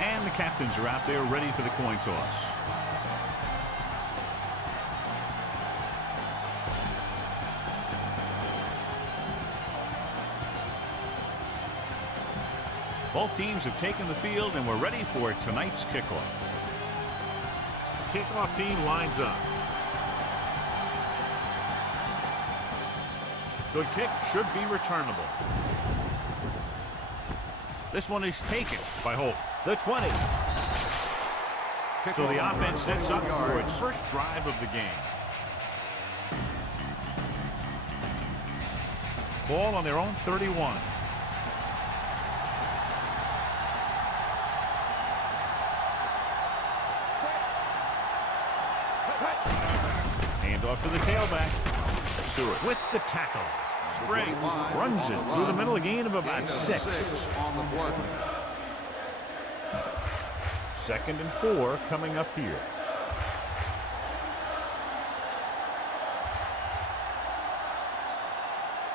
And the captains are out there ready for the coin toss. Both teams have taken the field and we're ready for tonight's kickoff. The kickoff team lines up. Good kick, should be returnable. This one is taken by Holt. The 20. So the offense sets up for its first drive of the game. Ball on their own 31. Hand off to the tailback. Stewart with the tackle. Sprague runs it through the middle, a gain of about 6. On the play. 2nd and 4 coming up here.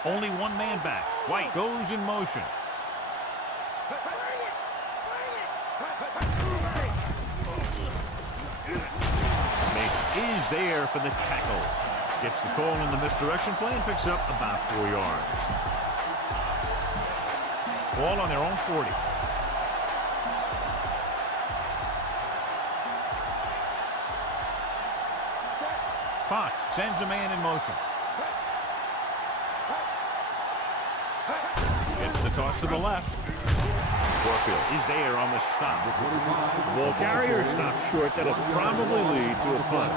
Only one man back. White goes in motion. Mason is there for the tackle. Gets the call in the misdirection play and picks up about 4 yards. Ball on their own 40. Fox sends a man in motion. Gets the toss to the left. Warfield is there on the stop. The ball carrier stops short. That'll probably lead to a punt.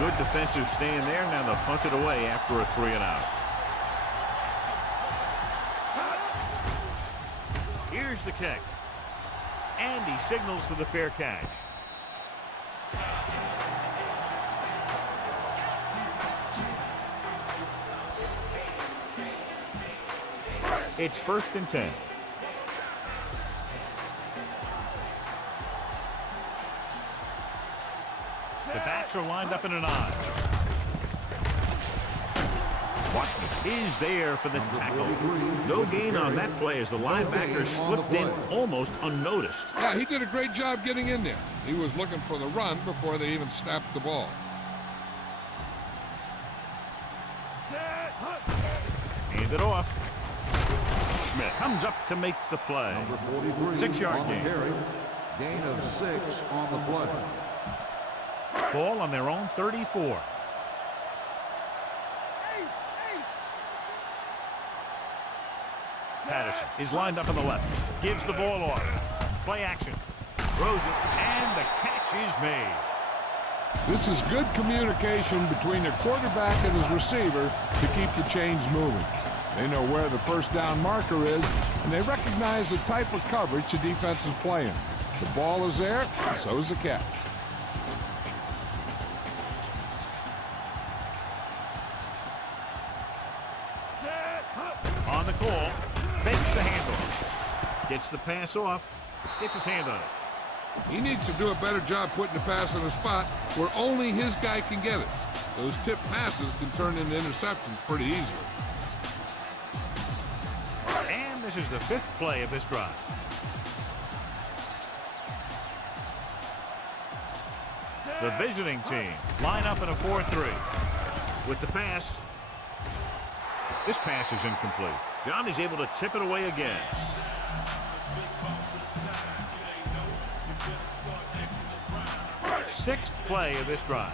Good defensive stand there. Now they'll punt it away after a 3-and-out. Here's the kick. And he signals for the fair catch. It's 1st and 10. The backs are lined up in an I. Washington is there for the tackle. No gain on that play as the linebacker slipped in almost unnoticed. Yeah, he did a great job getting in there. He was looking for the run before they even snapped the ball. Hand it off. Schmidt comes up to make the play. 6-yard gain. Gain of 6 on the play. Ball on their own 34. Patterson is lined up on the left. Gives the ball off. Play action. Throws it, and the catch is made. This is good communication between the quarterback and his receiver to keep the chains moving. They know where the first down marker is, and they recognize the type of coverage the defense is playing. The ball is there, and so is the catch. On the call, fakes the handoff. Gets the pass off, gets his hand on it. He needs to do a better job putting the pass in a spot where only his guy can get it. Those tip passes can turn into interceptions pretty easily. And this is the 5th play of this drive. The visiting team line up in a 4-3. With the pass. This pass is incomplete. Johnny's able to tip it away again. 6th play of this drive.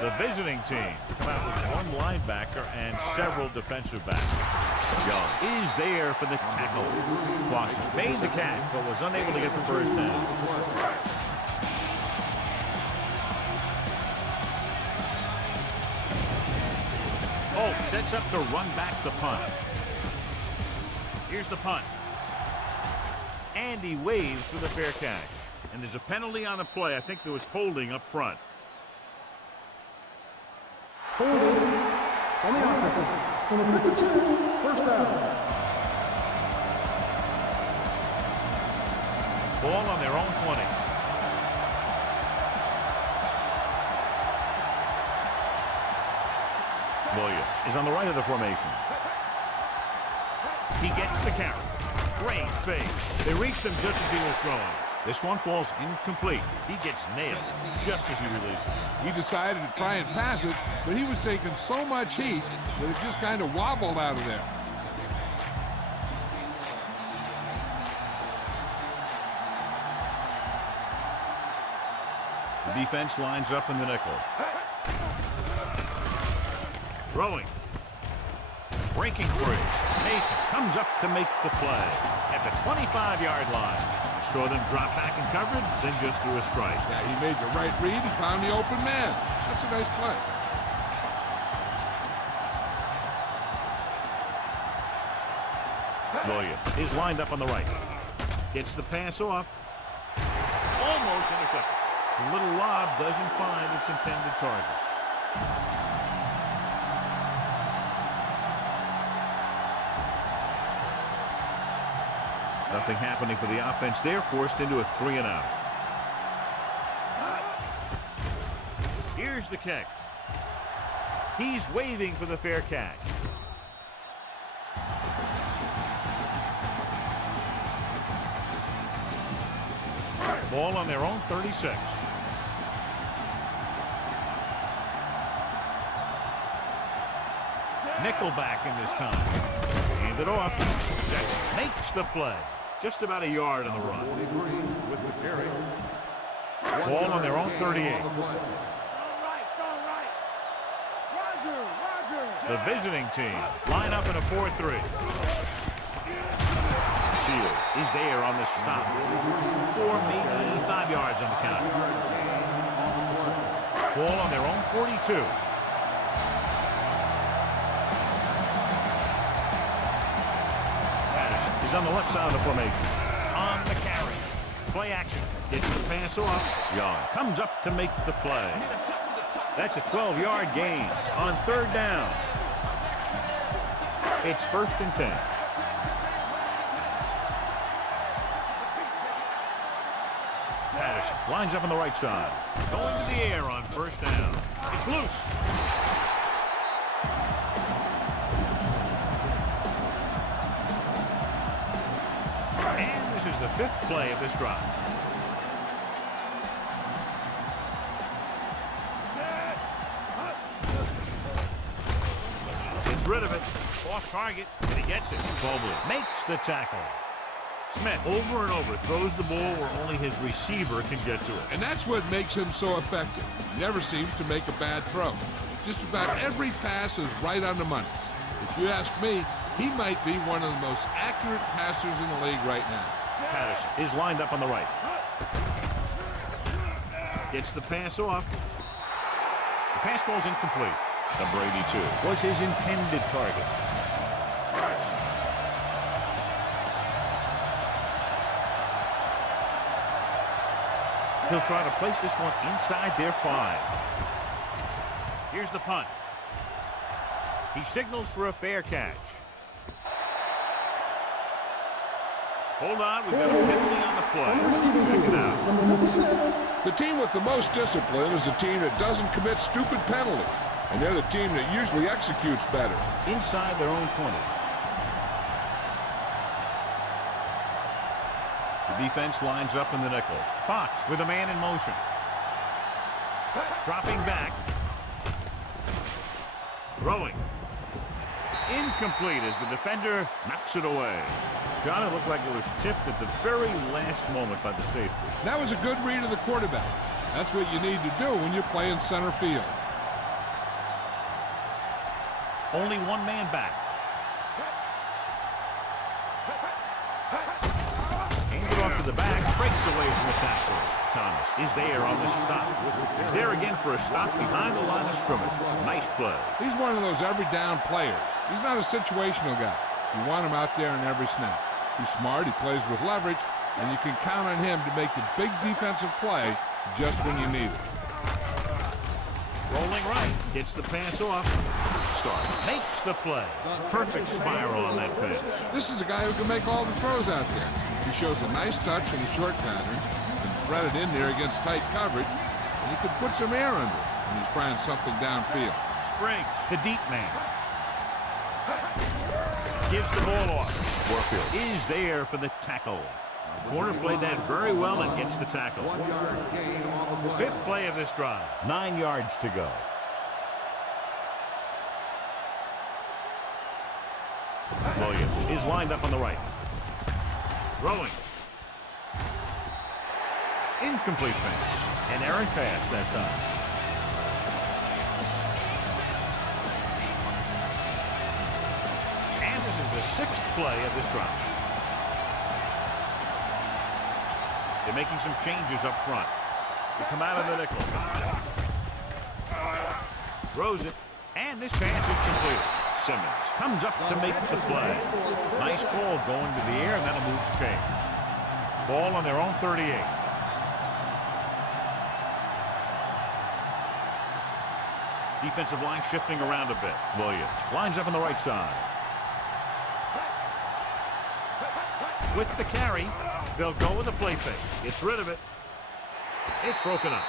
The visiting team come out with one linebacker and several defensive backs. Young is there for the tackle. Boston made the catch, but was unable to get the first down. Oh, sets up to run back the punt. Here's the punt. And he waves for the fair catch. And there's a penalty on the play. I think there was holding up front. Holding on the offense. Number 52, first down. Ball on their own 20. Williams is on the right of the formation. He gets the carry. Great fake. They reached him just as he was throwing. This one falls incomplete. He gets nailed just as he releases. He decided to try and pass it, but he was taking so much heat that it just kind of wobbled out of there. The defense lines up in the nickel. Throwing. Breaking free. Mason comes up to make the play at the 25-yard line. Saw them drop back in coverage, then just threw a strike. Yeah, he made the right read and found the open man. That's a nice play. Williams is lined up on the right. Gets the pass off. Almost intercepted. The little lob doesn't find its intended target. Nothing happening for the offense. They're forced into a 3-and-out. Here's the kick. He's waving for the fair catch. Ball on their own 36. Nickelback in this time. Hand it off. Jackson makes the play. Just about a yard on the run. With the carry. Ball on their own 38. The visiting team line up in a 4-3. Shields is there on the stop. 4, maybe 5 yards on the count. Ball on their own 42. Is on the left side of the formation. On the carry. Play action. Gets the pass off. Young comes up to make the play. That's a 12-yard gain on 3rd down. It's 1st and 10. Patterson lines up on the right side. Going to the air on 1st down. It's loose. Is the 5th play of this drive. Gets rid of it. Off target, and he gets it. Mobley makes the tackle. Smith over and over throws the ball where only his receiver can get to it. And that's what makes him so effective. He never seems to make a bad throw. Just about every pass is right on the money. If you ask me, he might be one of the most accurate passers in the league right now. Patterson is lined up on the right. Gets the pass off. The pass falls incomplete. Number 82 was his intended target. He'll try to place this one inside their 5. Here's the punt. He signals for a fair catch. Hold on, we've got a penalty on the play. Check it out. Number 56. The team with the most discipline is the team that doesn't commit stupid penalties. And they're the team that usually executes better. Inside their own 20. The defense lines up in the nickel. Fox with a man in motion. Dropping back. Throwing. Incomplete as the defender knocks it away. John, it looked like it was tipped at the very last moment by the safety. That was a good read of the quarterback. That's what you need to do when you're playing center field. Only one man back. the back, breaks away from the tackle. Thomas is there on the stop. He's there again for a stop behind the line of scrimmage. Nice play. He's one of those every down players. He's not a situational guy. You want him out there in every snap. He's smart, he plays with leverage, and you can count on him to make the big defensive play just when you need it. Rolling right, gets the pass off, starts, makes the play. Perfect spiral on that pass. This is a guy who can make all the throws out there. He shows a nice touch in the short pattern, can thread it in there against tight coverage, and he can put some air under it when he's trying something downfield. Springs, the deep man. Gives the ball off. Warfield is there for the tackle. Corner played that very well and gets the tackle. 1 yard gain on the play. Fifth play of this drive. 9 yards to go. Williams is lined up on the right. Rolling. Incomplete pass. An errant pass that time. And this is the 6th play of this drive. They're making some changes up front. They come out of the nickel. Throws it. And this pass is completed. Simmons comes up to make the play. Nice ball going to the air, and that'll move the chains. Ball on their own 38. Defensive line shifting around a bit. Williams lines up on the right side. With the carry, they'll go with a play fake. Gets rid of it. It's broken up.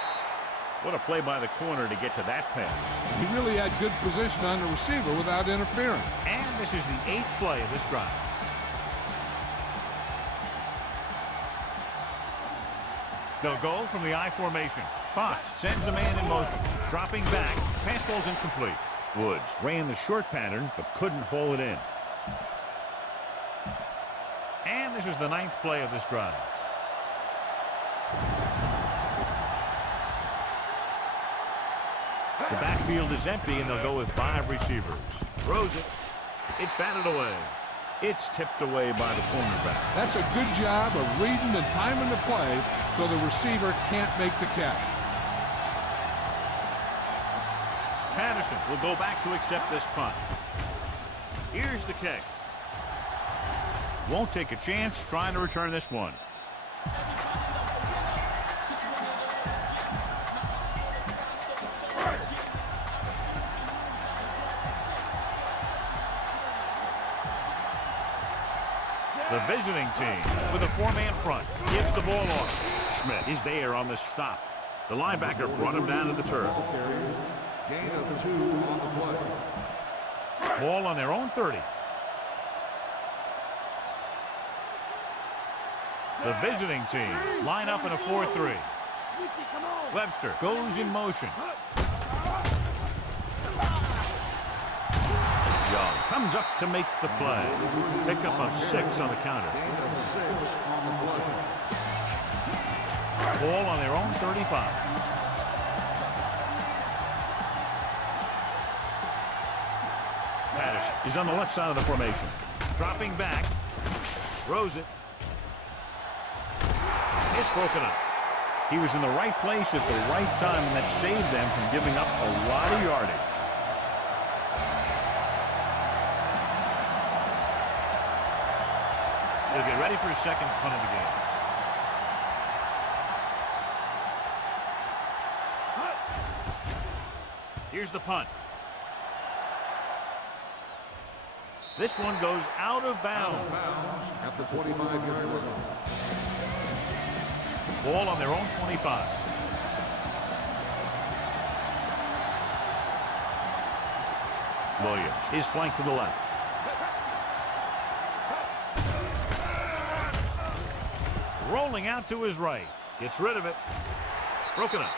What a play by the corner to get to that pass. He really had good position on the receiver without interfering. And this is the 8th play of this drive. They'll go from the I formation. Fox sends a man in motion. Dropping back. Pass ball's incomplete. Woods ran the short pattern but couldn't haul it in. And this is the 9th play of this drive. The backfield is empty, and they'll go with 5 receivers. Throws it. It's batted away. It's tipped away by the cornerback. That's a good job of reading and timing the play so the receiver can't make the catch. Patterson will go back to accept this punt. Here's the kick. Won't take a chance trying to return this one. The visiting team with a 4-man front gives the ball off. Schmidt is there on the stop. The linebacker brought him down to the turf. Gain of 2 on the play. Ball on their own 30. The visiting team line up in a 4-3. Webster goes in motion. Young comes up to make the play. Pickup of 6 on the counter. Gain of 6 on the play. Ball on their own 35. Patterson is on the left side of the formation. Dropping back. Throws it. It's broken up. He was in the right place at the right time, and that saved them from giving up a lot of yardage. They'll get ready for a second punt of the game. Here's the punt. This one goes out of bounds. At the 25-yard line. Ball on their own 25. Williams is flanked to the left. Rolling out to his right. Gets rid of it. Broken up.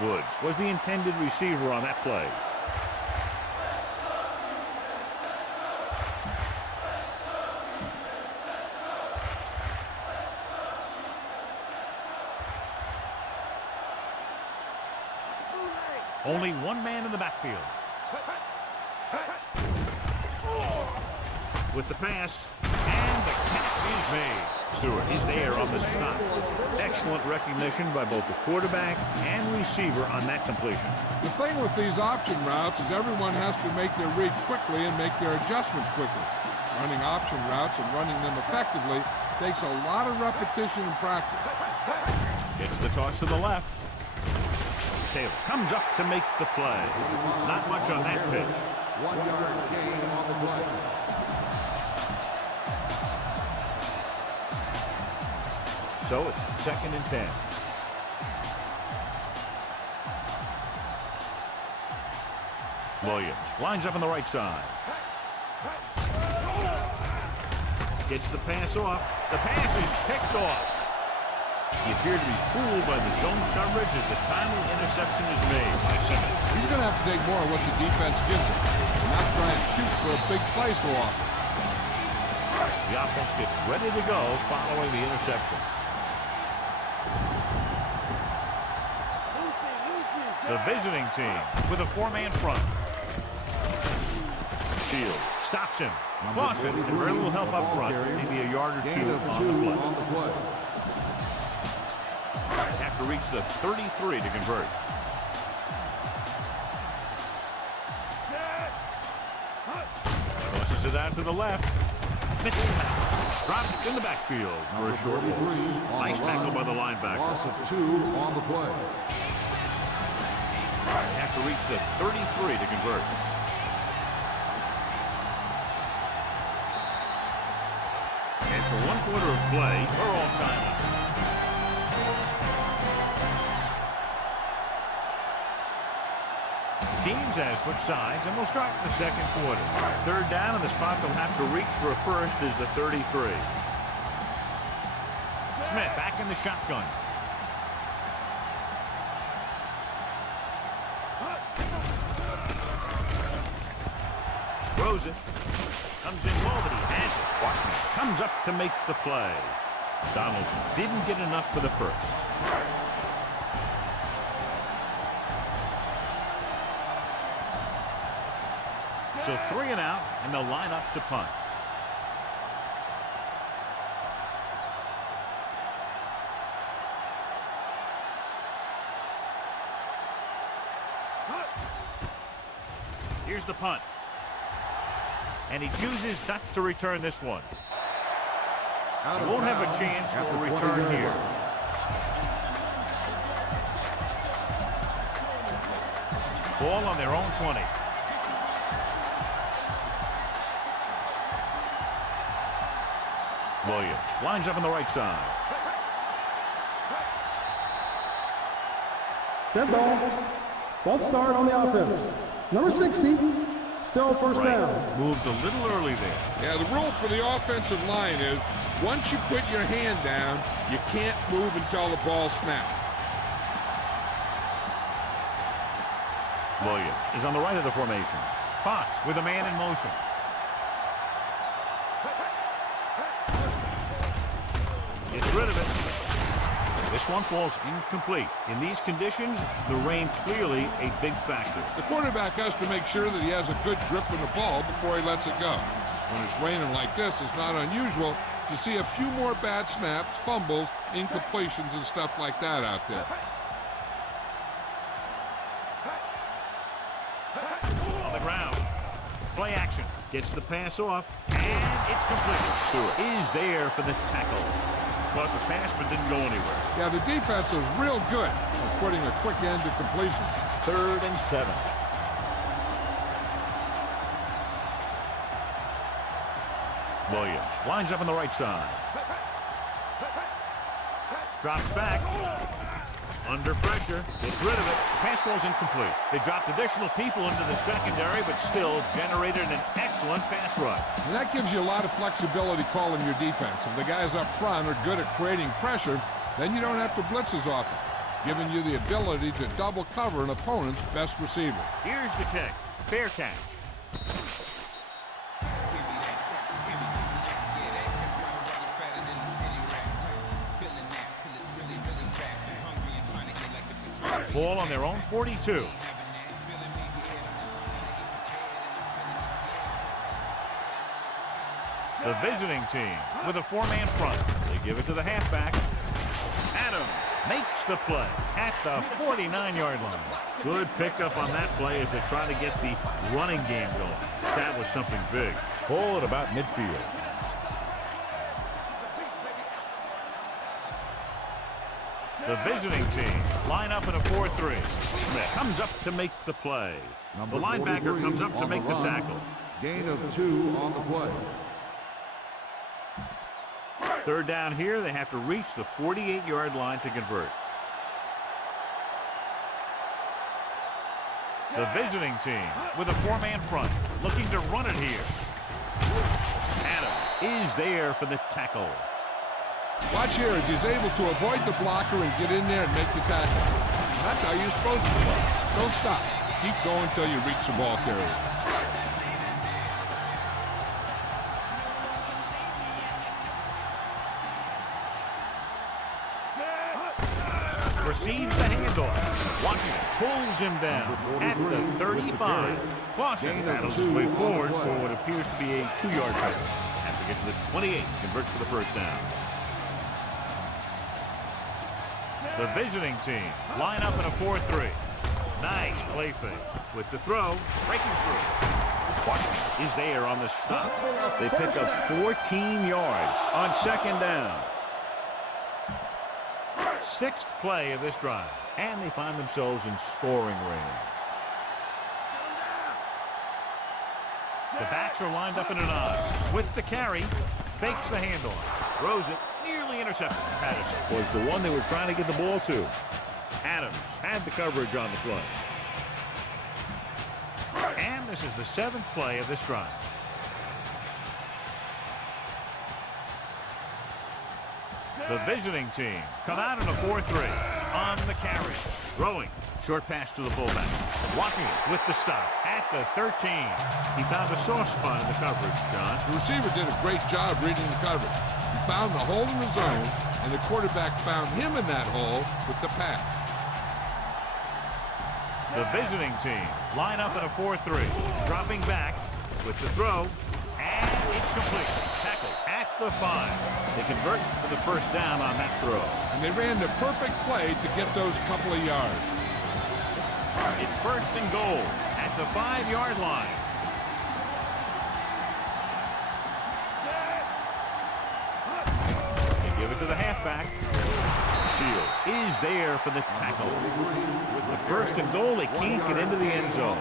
Woods was the intended receiver on that play. Only 1 man in the backfield. With the pass, And the catch is made. Stewart is there on the stop. Excellent recognition by both the quarterback and receiver on that completion. The thing with these option routes is everyone has to make their read quickly and make their adjustments quickly. Running option routes and running them effectively takes a lot of repetition and practice. Gets the toss to the left. Taylor comes up to make the play. Not much on that pitch. 1 yard gain on the play. So it's 2nd and 10. Williams lines up on the right side. Gets the pass off. The pass is picked off. He appeared to be fooled by the zone coverage as the timely interception is made by Simmons. He's going to have to take more of what the defense gives him and not try and shoot for a big play so often. The offense gets ready to go following the interception. The visiting team with a 4-man front. Shields stops him. Lost it, and very little help up front. Maybe a yard or two on the play. Have to reach the 33 to convert. Tosses it out to the left. Missing tackle. Dropped in the backfield for a short loss. Nice tackle by the linebacker. Loss of 2 on the play. Have to reach the 33 to convert. And for 1 quarter of play, we're all timed up. Teams have switched sides, and we'll start in the 2nd quarter. 3rd down, and the spot they'll have to reach for a first is the 33. Smith back in the shotgun. Throws it. Comes in low, but he has it. Washington comes up to make the play. Donaldson didn't get enough for the first. So 3 and out, and they'll line up to punt. Here's the punt. And he chooses not to return this one. He won't have a chance for a return here. Ball on their own 20. Williams lines up on the right side. Dead ball. False start on the offense. Number 60. Still first down. Moved a little early there. Yeah, the rule for the offensive line is once you put your hand down, you can't move until the ball snaps. Williams is on the right of the formation. Fox with a man in motion. Gets rid of it. This one falls incomplete. In these conditions, the rain clearly a big factor. The quarterback has to make sure that he has a good grip on the ball before he lets it go. When it's raining like this, it's not unusual to see a few more bad snaps, fumbles, incompletions, and stuff like that out there. On the ground. Play action. Gets the pass off, and it's complete. Stewart is there for the tackle. Caught the pass, but didn't go anywhere. Yeah, the defense is real good at putting a quick end to completion. 3rd and 7. Williams lines up on the right side. Drops back. Under pressure. Gets rid of it. Pass falls incomplete. They dropped additional people into the secondary, but still generated an excellent pass rush. And that gives you a lot of flexibility calling your defense. If the guys up front are good at creating pressure, then you don't have to blitz as often, giving you the ability to double cover an opponent's best receiver. Here's the kick. Fair catch. Ball on their own 42. The visiting team with a four-man front. They give it to the halfback. Adams makes the play at the 49-yard line. Good pickup on that play as they try to get the running game going. Establish something big. Ball at about midfield. The visiting team line up in a 4-3. Schmidt comes up to make the play. The linebacker comes up to make the tackle. Gain of 2 on the play. Third down here, they have to reach the 48-yard line to convert. The visiting team with a four-man front, looking to run it here. Adams is there for the tackle. Watch here as he's able to avoid the blocker and get in there and make the tackle. That's how you're supposed to play. Don't stop. Keep going until you reach the ball carrier. Receives the handoff. Washington pulls him down at the 35. Clausen battles his way forward for what appears to be a 2-yard cut. Has to get to the 28 to convert for the first down. The visiting team line up in a 4-3. Nice play fake with the throw, breaking through. Washington is there on the stop. They pick up 14 yards on second down. Sixth play of this drive, and they find themselves in scoring range. The backs are lined up in an I with the carry, fakes the handoff, throws it, nearly intercepted. Patterson was the one they were trying to get the ball to. Adams had the coverage on the play. And this is the 7th play of this drive. The visiting team come out in a 4-3 on the carry. Throwing. Short pass to the fullback. Washington with the stop at the 13. He found a soft spot in the coverage, John. The receiver did a great job reading the coverage. He found the hole in the zone, and the quarterback found him in that hole with the pass. The visiting team line up in a 4-3. Dropping back with the throw, and it's complete. Tackle at the 5. They convert for the first down on that throw. And they ran the perfect play to get those couple of yards. It's first and goal at the 5-yard line. They give it to the halfback. Shields is there for the tackle. With the first and goal, they can't get into the end zone.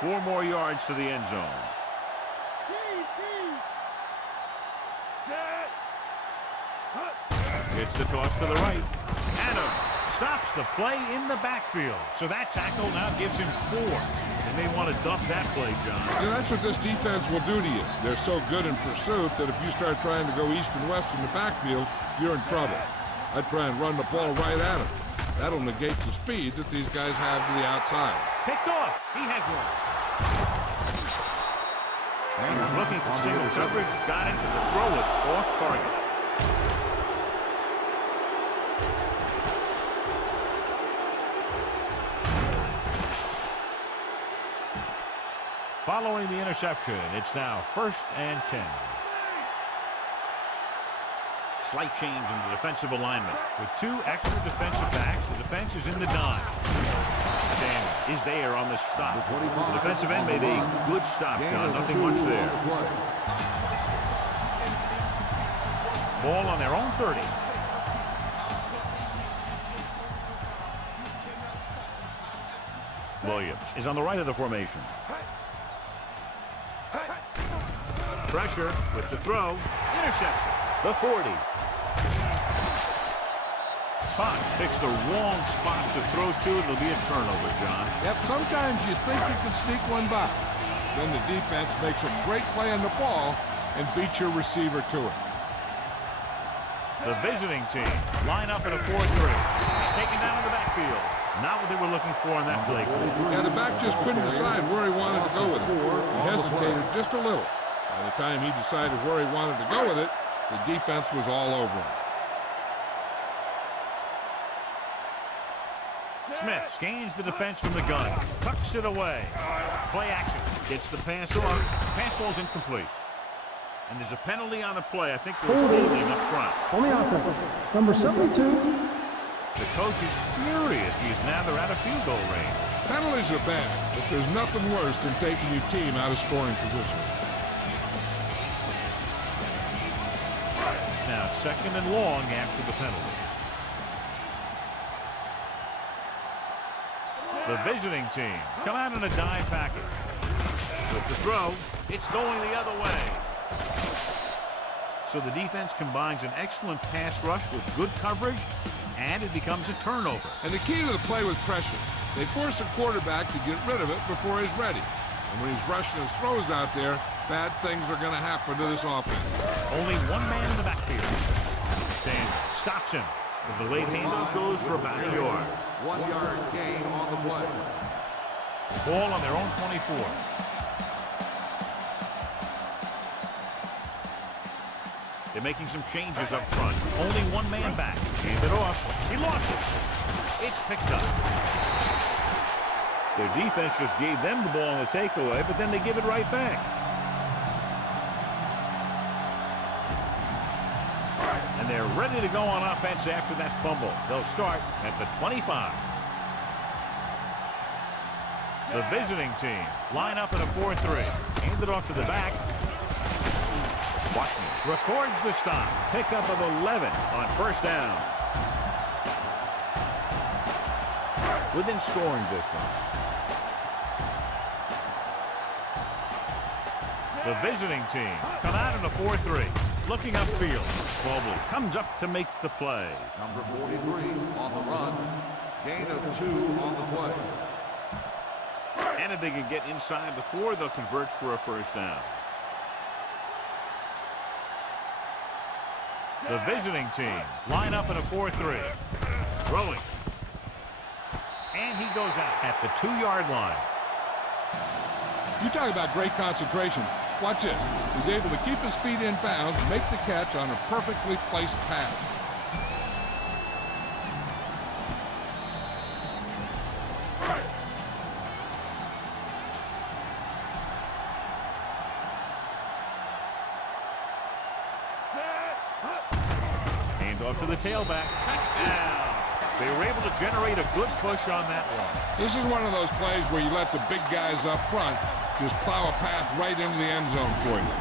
4 more yards to the end zone. It's the toss to the right. Adams stops the play in the backfield. So that tackle now gives him 4. They may want to dump that play, John. You know, that's what this defense will do to you. They're so good in pursuit that if you start trying to go east and west in the backfield, you're in trouble. I'd try and run the ball right at him. That'll negate the speed that these guys have to the outside. Picked off. He has one. He was looking for single coverage. Got it, but the throw was off target. Following the interception, it's now 1st and 10. Slight change in the defensive alignment. With 2 extra defensive backs, the defense is in the dime. Dan is there on the stop. The defensive end made a good stop, John. Nothing much there. Ball on their own 30. Williams is on the right of the formation. Pressure with the throw. Interception. The 40. Fox picks the wrong spot to throw to. It'll be a turnover, John. Yep, sometimes you think you can sneak one by. Then the defense makes a great play on the ball and beats your receiver to it. The visiting team line up in a 4-3. He's taken down in the backfield. Not what they were looking for in that play. Yeah, the back just couldn't decide where he wanted to go with it. He hesitated just a little. By the time he decided where he wanted to go with it, the defense was all over him. Smith scans the defense from the gun, tucks it away. Play action. Gets the pass off. Pass ball's incomplete. And there's a penalty on the play. I think there was Holding. holding up front. On the offense, number 72. The coach is furious because now they're out of field goal range. Penalties are bad, but there's nothing worse than taking your team out of scoring position. It's now 2nd and long after the penalty. The visiting team come out in a dime package. With the throw, it's going the other way. So the defense combines an excellent pass rush with good coverage, and it becomes a turnover. And the key to the play was pressure. They force a quarterback to get rid of it before he's ready. And when he's rushing his throws out there, bad things are going to happen to this offense. Only one man in the backfield. Dan stops him. And the late handoff goes for about a yard. 1 yard gain on the play. Ball on their own 24. They're making some changes up front. Only one man back. Hand it off. He lost it. It's picked up. Their defense just gave them the ball on the takeaway, but then they give it right back. And they're ready to go on offense after that fumble. They'll start at the 25. The visiting team line up in a 4-3. Hand it off to the back. Washington records the stop. Pickup of 11 on 1st down. Within scoring distance. The visiting team come out in a 4-3. Looking upfield. Mobley comes up to make the play. Number 43 on the run. Gain of 2 on the play. And if they can get inside the 4, they'll convert for a 1st down. The visiting team line up in a 4-3. Throwing. And he goes out at the 2-yard line. You talk about great concentration. Watch it. He's able to keep his feet in bounds and make the catch on a perfectly placed pass. Hand off to the tailback. Touchdown. They were able to generate a good push on that one. This is one of those plays where you let the big guys up front just plow a path right into the end zone for you.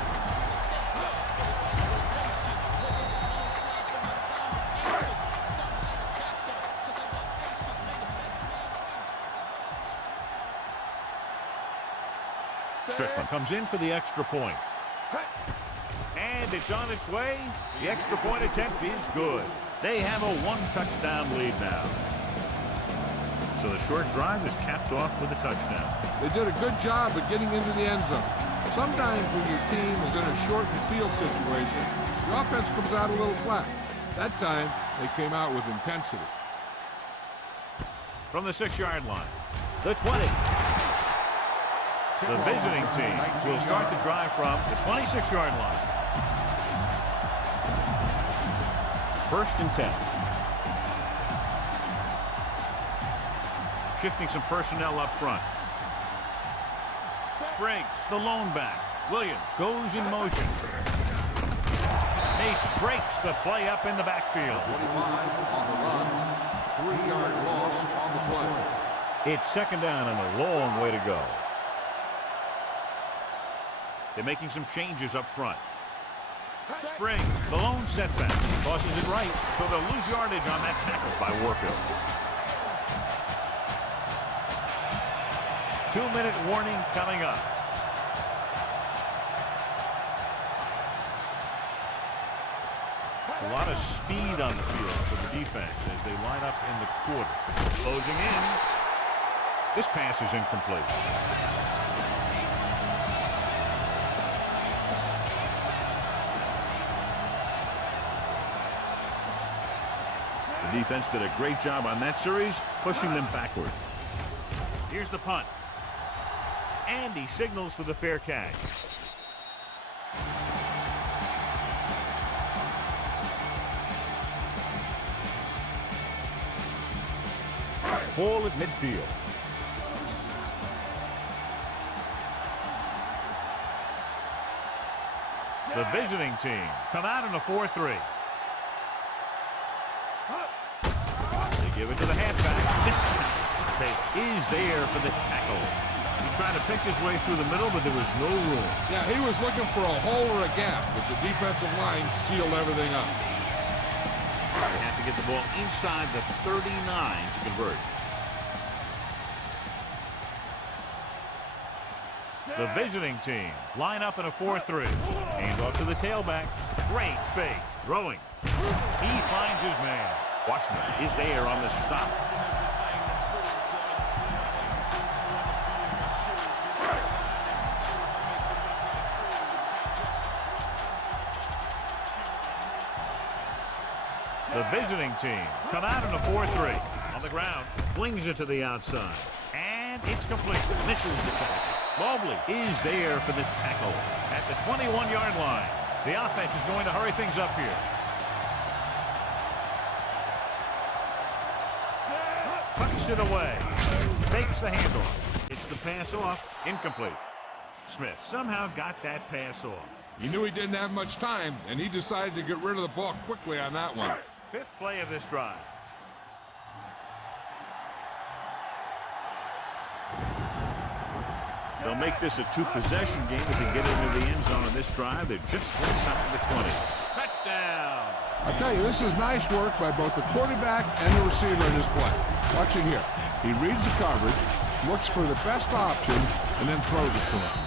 Strickland comes in for the extra point. And it's on its way. The extra point attempt is good. They have a 1-touchdown lead now. So the short drive is capped off with a touchdown. They did a good job of getting into the end zone. Sometimes when your team is in a shortened field situation, the offense comes out a little flat. That time, they came out with intensity. From the 6-yard line, the 20. The visiting team will start the drive from the 26-yard line. 1st and 10. Shifting some personnel up front. Spriggs, the lone back. Williams goes in motion. Mason breaks the play up in the backfield. 25 on the run. 3-yard loss on the play. It's 2nd down and a long way to go. They're making some changes up front. Spriggs, the lone setback. Tosses it right, so they'll lose yardage on that tackle by Warfield. 2-minute warning coming up. A lot of speed on the field for the defense as they line up in the quarter. Closing in. This pass is incomplete. The defense did a great job on that series, pushing them backward. Here's the punt. And he signals for the fair catch. Ball at midfield. visiting team come out in a 4-3. They give it to the halfback. This tape is there for the tackle. He tried to pick his way through the middle, but there was no room. Yeah, he was looking for a hole or a gap, but the defensive line sealed everything up. They have to get the ball inside the 39 to convert. The visiting team line up in a 4-3. Hand off to the tailback. Great fake. Throwing. He finds his man. Washington is there on the stop. The visiting team come out in a 4-3. On the ground, flings it to the outside. And it's complete. Misses the tackle. Mobley is there for the tackle at the 21-yard line. The offense is going to hurry things up here. Tucks it away. Fakes the handoff. It's the pass off. Incomplete. Smith somehow got that pass off. He knew he didn't have much time, and he decided to get rid of the ball quickly on that one. Fifth play of this drive. They'll make this a two-possession game if they get into the end zone on this drive. They're just inside the 20. Touchdown! I tell you, this is nice work by both the quarterback and the receiver in this play. Watch it here. He reads the coverage, looks for the best option, and then throws it to him.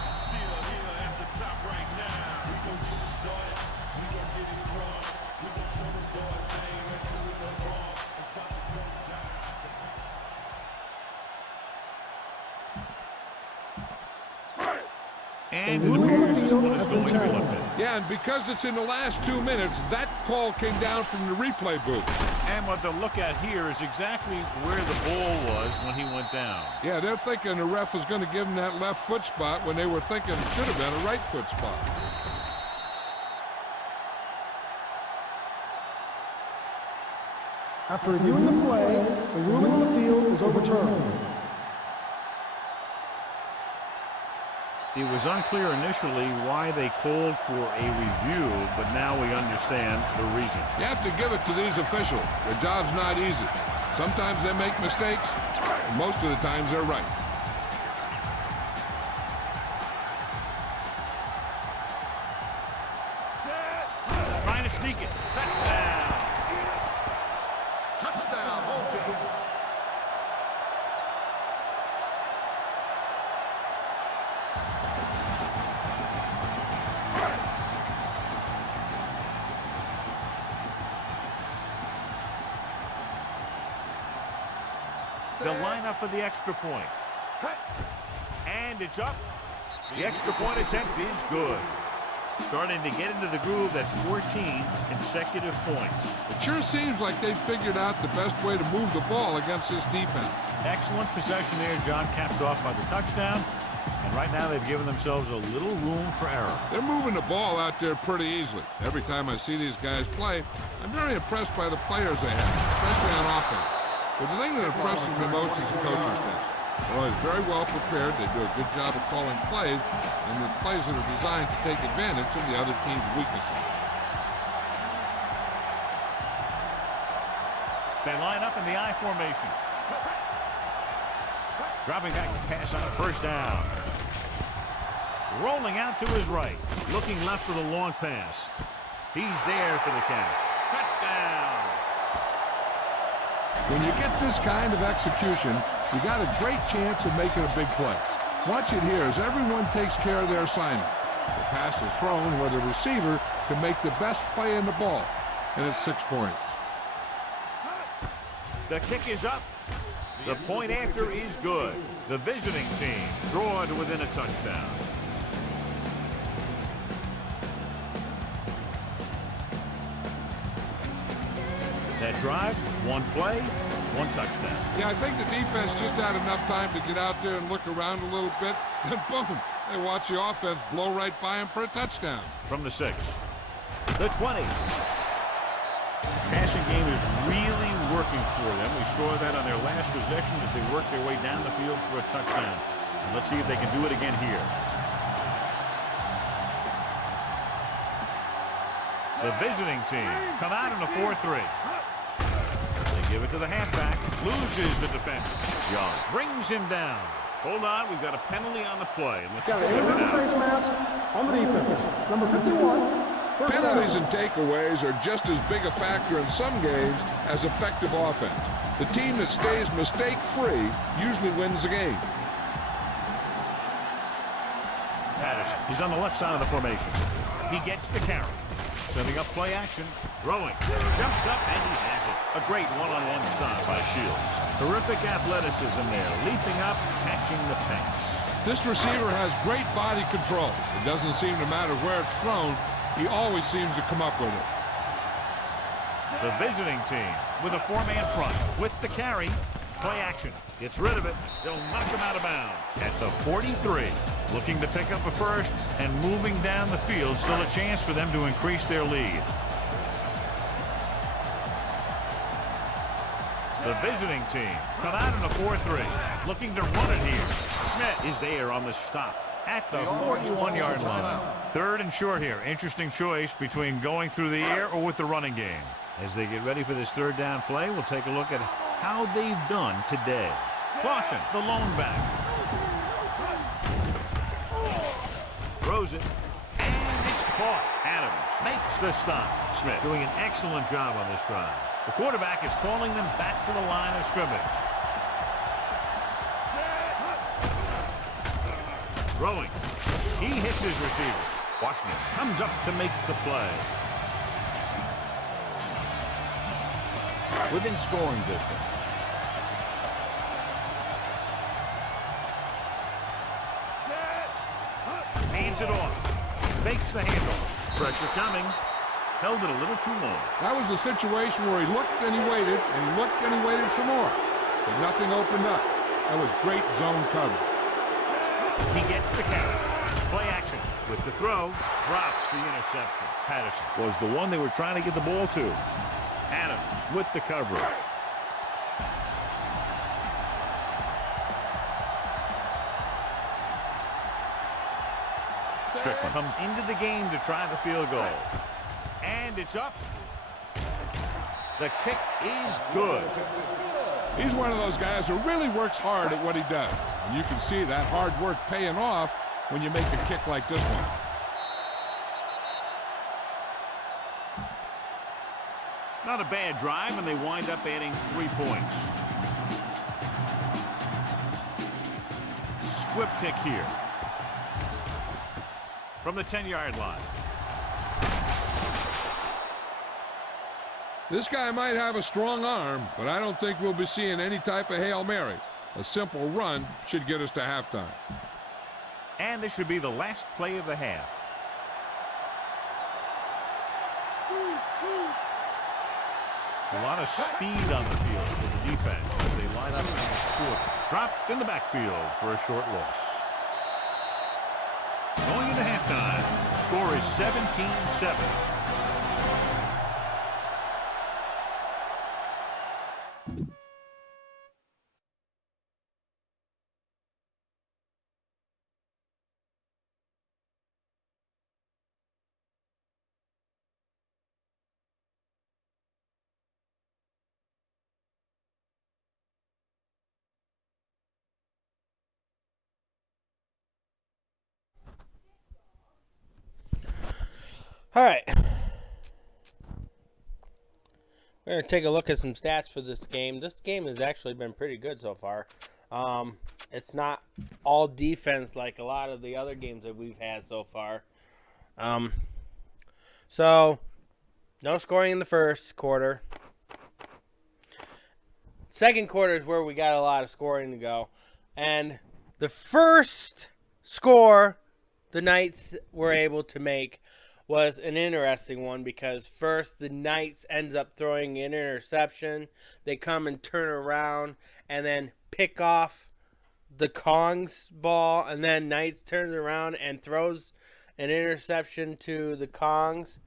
And it appears this one is going to be looked at. Yeah, and because it's in the last 2 minutes, that call came down from the replay booth. And what they'll look at here is exactly where the ball was when he went down. Yeah, they're thinking the ref was going to give him that left foot spot when they were thinking it should have been a right foot spot. After reviewing the play, the ruling on the field is overturned. It was unclear initially why they called for a review, but now we understand the reason. You have to give it to these officials. Their job's not easy. Sometimes they make mistakes, and most of the times they're right. Trying to sneak it. Touchdown. Touchdown, home team. They'll line up for the extra point. And it's up. The extra point attempt is good. Starting to get into the groove. That's 14 consecutive points. It sure seems like they figured out the best way to move the ball against this defense. Excellent possession there, John, capped off by the touchdown. And right now they've given themselves a little room for error. They're moving the ball out there pretty easily. Every time I see these guys play, I'm very impressed by the players they have, especially on offense. But the thing that impresses me most is the coaching staff. They're always very well prepared. They do a good job of calling plays, and the plays that are designed to take advantage of the other team's weaknesses. They line up in the I formation. Dropping back to pass on a first down. Rolling out to his right. Looking left for the long pass. He's there for the catch. Touchdown! When you get this kind of execution, you got a great chance of making a big play. Watch it here as everyone takes care of their assignment. The pass is thrown where the receiver can make the best play in the ball, and it's 6 points. The kick is up. The point after is good. The visiting team draw to within a touchdown. That drive, one play, one touchdown. Yeah, I think the defense just had enough time to get out there and look around a little bit, and boom, they watch the offense blow right by him for a touchdown. From the 6. The 20. Passing game is really working for them. We saw that on their last possession as they worked their way down the field for a touchdown. And let's see if they can do it again here. The visiting team come out in a 4-3. They give it to the halfback. Loses the defender. Young brings him down. Hold on, we've got a penalty on the play. Let's Got check an it inverted out. face mask on the defense. Number 51. First Penalties down. and takeaways are just as big a factor in some games as effective offense. The team that stays mistake-free usually wins the game. Patterson, he's on the left side of the formation. He gets the carry. Setting up play action. Throwing. Jumps up and he has it. A great one-on-one stop by Shields. Terrific athleticism there. Leaping up, catching the pass. This receiver has great body control. It doesn't seem to matter where it's thrown. He always seems to come up with it. The visiting team with a four-man front. With the carry. Play action. Gets rid of it. They'll knock him out of bounds. At the 43. Looking to pick up a first and moving down the field. Still a chance for them to increase their lead. The visiting team come out in a 4-3. Looking to run it here. Schmidt is there on the stop at the 41-yard line. Third and short here. Interesting choice between going through the air or with the running game. As they get ready for this third down play, we'll take a look at how they've done today. Clausen, the lone back. Throws it. And it's caught. Adams makes the stop. Smith doing an excellent job on this drive. The quarterback is calling them back to the line of scrimmage. Throwing. He hits his receiver. Washington comes up to make the play. Within scoring distance. Hands it off. Fakes the handoff. Pressure coming. Held it a little too long. That was a situation where he looked and he waited, and he looked and he waited some more. But nothing opened up. That was great zone coverage. He gets the carry. Play action. With the throw, drops the interception. Patterson was the one they were trying to get the ball to. Adams with the coverage. Strickland comes into the game to try the field goal. And it's up. The kick is good. He's one of those guys who really works hard at what he does. And you can see that hard work paying off when you make a kick like this one. Not a bad drive, and they wind up adding 3 points. Squib kick here. From the 10-yard line. This guy might have a strong arm, but I don't think we'll be seeing any type of Hail Mary. A simple run should get us to halftime. And this should be the last play of the half. A lot of speed on the field for the defense as they line up in the quarter. Dropped in the backfield for a short loss. Going into halftime, the score is 17-7. All right. We're going to take a look at some stats for this game. This game has actually been pretty good so far. It's not all defense like a lot of the other games that we've had so far. So, no scoring in the first quarter. Second quarter is where we got a lot of scoring to go. And the first score the Knights were able to make was an interesting one, because first the Knights ends up throwing an interception. They come and turn around and then pick off the Kongs ball, and then Knights turns around and throws an interception to the Kongs.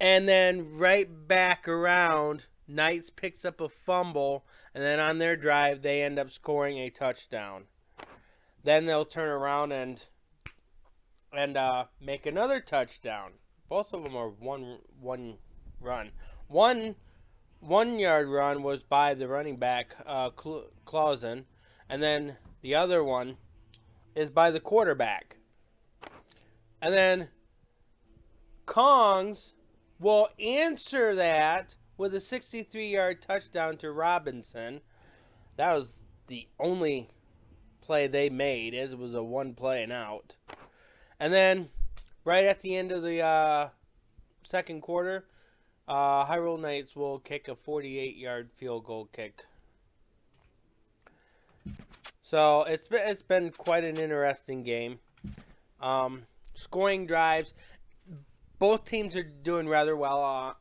And then right back around, Knights picks up a fumble, and then on their drive they end up scoring a touchdown. Then they'll turn around and make another touchdown. Both of them are one run. One 1-yard run was by the running back, Clausen, and then the other one is by the quarterback. And then Kongs will answer that with a 63-yard touchdown to Robinson. That was the only play they made, as it was a one play and out. And then right at the end of the second quarter, Hyrule Knights will kick a 48-yard field goal kick. So it's been quite an interesting game. Scoring drives. Both teams are doing rather well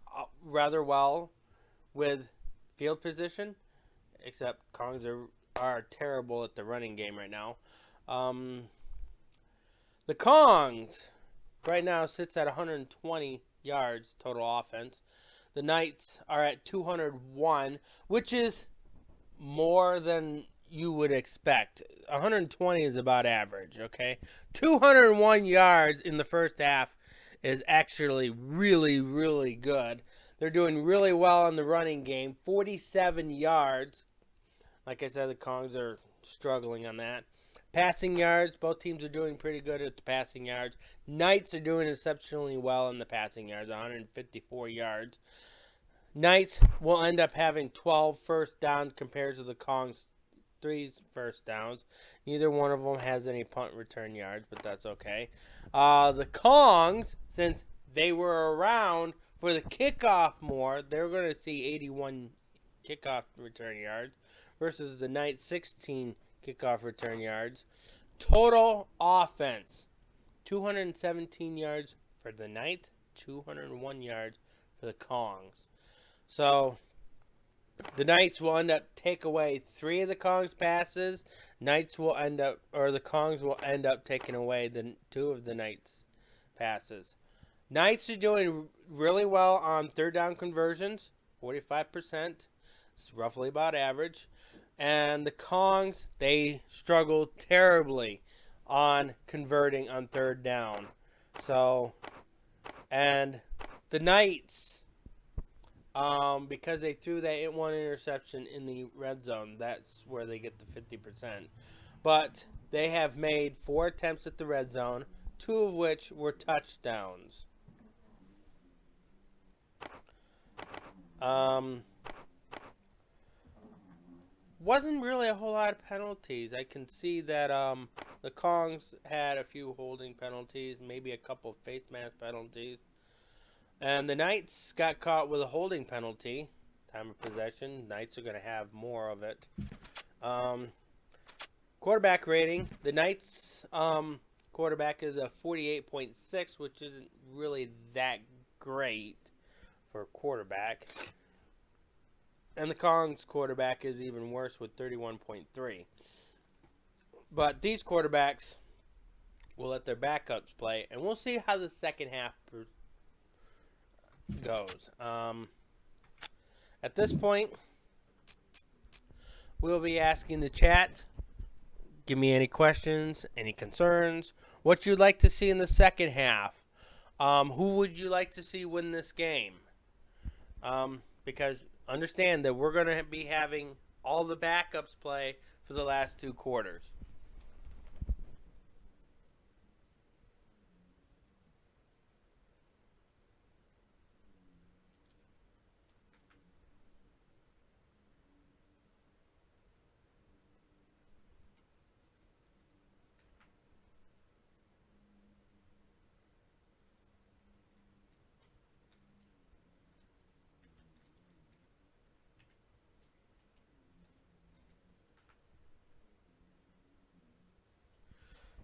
with field position, except Kongs are terrible at the running game right now. The Kongs right now sits at 120 yards total offense. The Knights are at 201, which is more than you would expect. 120 is about average, okay? 201 yards in the first half is actually really, really good. They're doing really well on the running game. 47 yards. Like I said, the Kongs are struggling on that. Passing yards, both teams are doing pretty good at the passing yards. Knights are doing exceptionally well in the passing yards, 154 yards. Knights will end up having 12 first downs compared to the Kongs' 3 first downs. Neither one of them has any punt return yards, but that's okay. The Kongs, since they were around for the kickoff more, they're going to see 81 kickoff return yards versus the Knights' 16 kickoff return yards. Total offense, 217 yards for the Knights, 201 yards for the Kongs. So the Knights will end up take away 3 of the Kongs passes. The Kongs will end up taking away the 2 of the Knights passes. Knights are doing really well on third down conversions, 45%. It's roughly about average. And the Kongs, they struggle terribly on converting on third down. So, and the Knights, because they threw that one interception in the red zone, that's where they get the 50%. But they have made 4 attempts at the red zone, 2 of which were touchdowns. Wasn't really a whole lot of penalties. I can see that the Kongs had a few holding penalties, maybe a couple of face mask penalties. And the Knights got caught with a holding penalty. Time of possession. Knights are going to have more of it. Quarterback rating. The Knights quarterback is a 48.6, which isn't really that great for a quarterback. And the Kongs quarterback is even worse with 31.3. But these quarterbacks will let their backups play, and we'll see how the second half goes. At this point, we'll be asking the chat, give me any questions, any concerns, what you'd like to see in the second half. Who would you like to see win this game? Because understand that we're going to be having all the backups play for the last 2 quarters.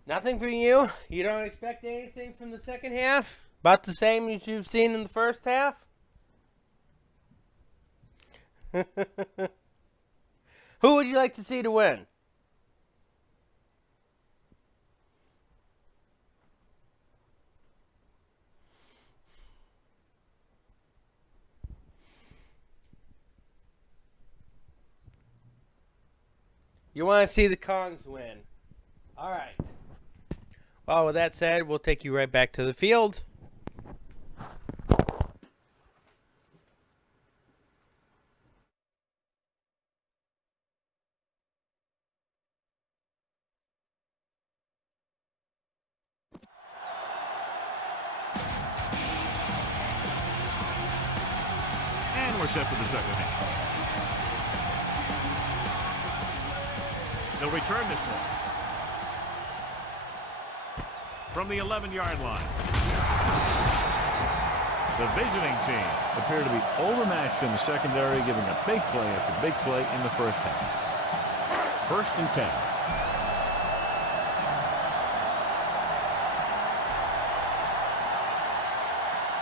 Nothing from you? You don't expect anything from the second half? About the same as you've seen in the first half? Who would you like to see to win? You want to see the Kongs win. All right. Well, with that said, we'll take you right back to the field. we're set for the second half. They'll return this one. From the 11-yard line. The visiting team appear to be overmatched in the secondary, giving up big play after big play in the first half. 1st and 10.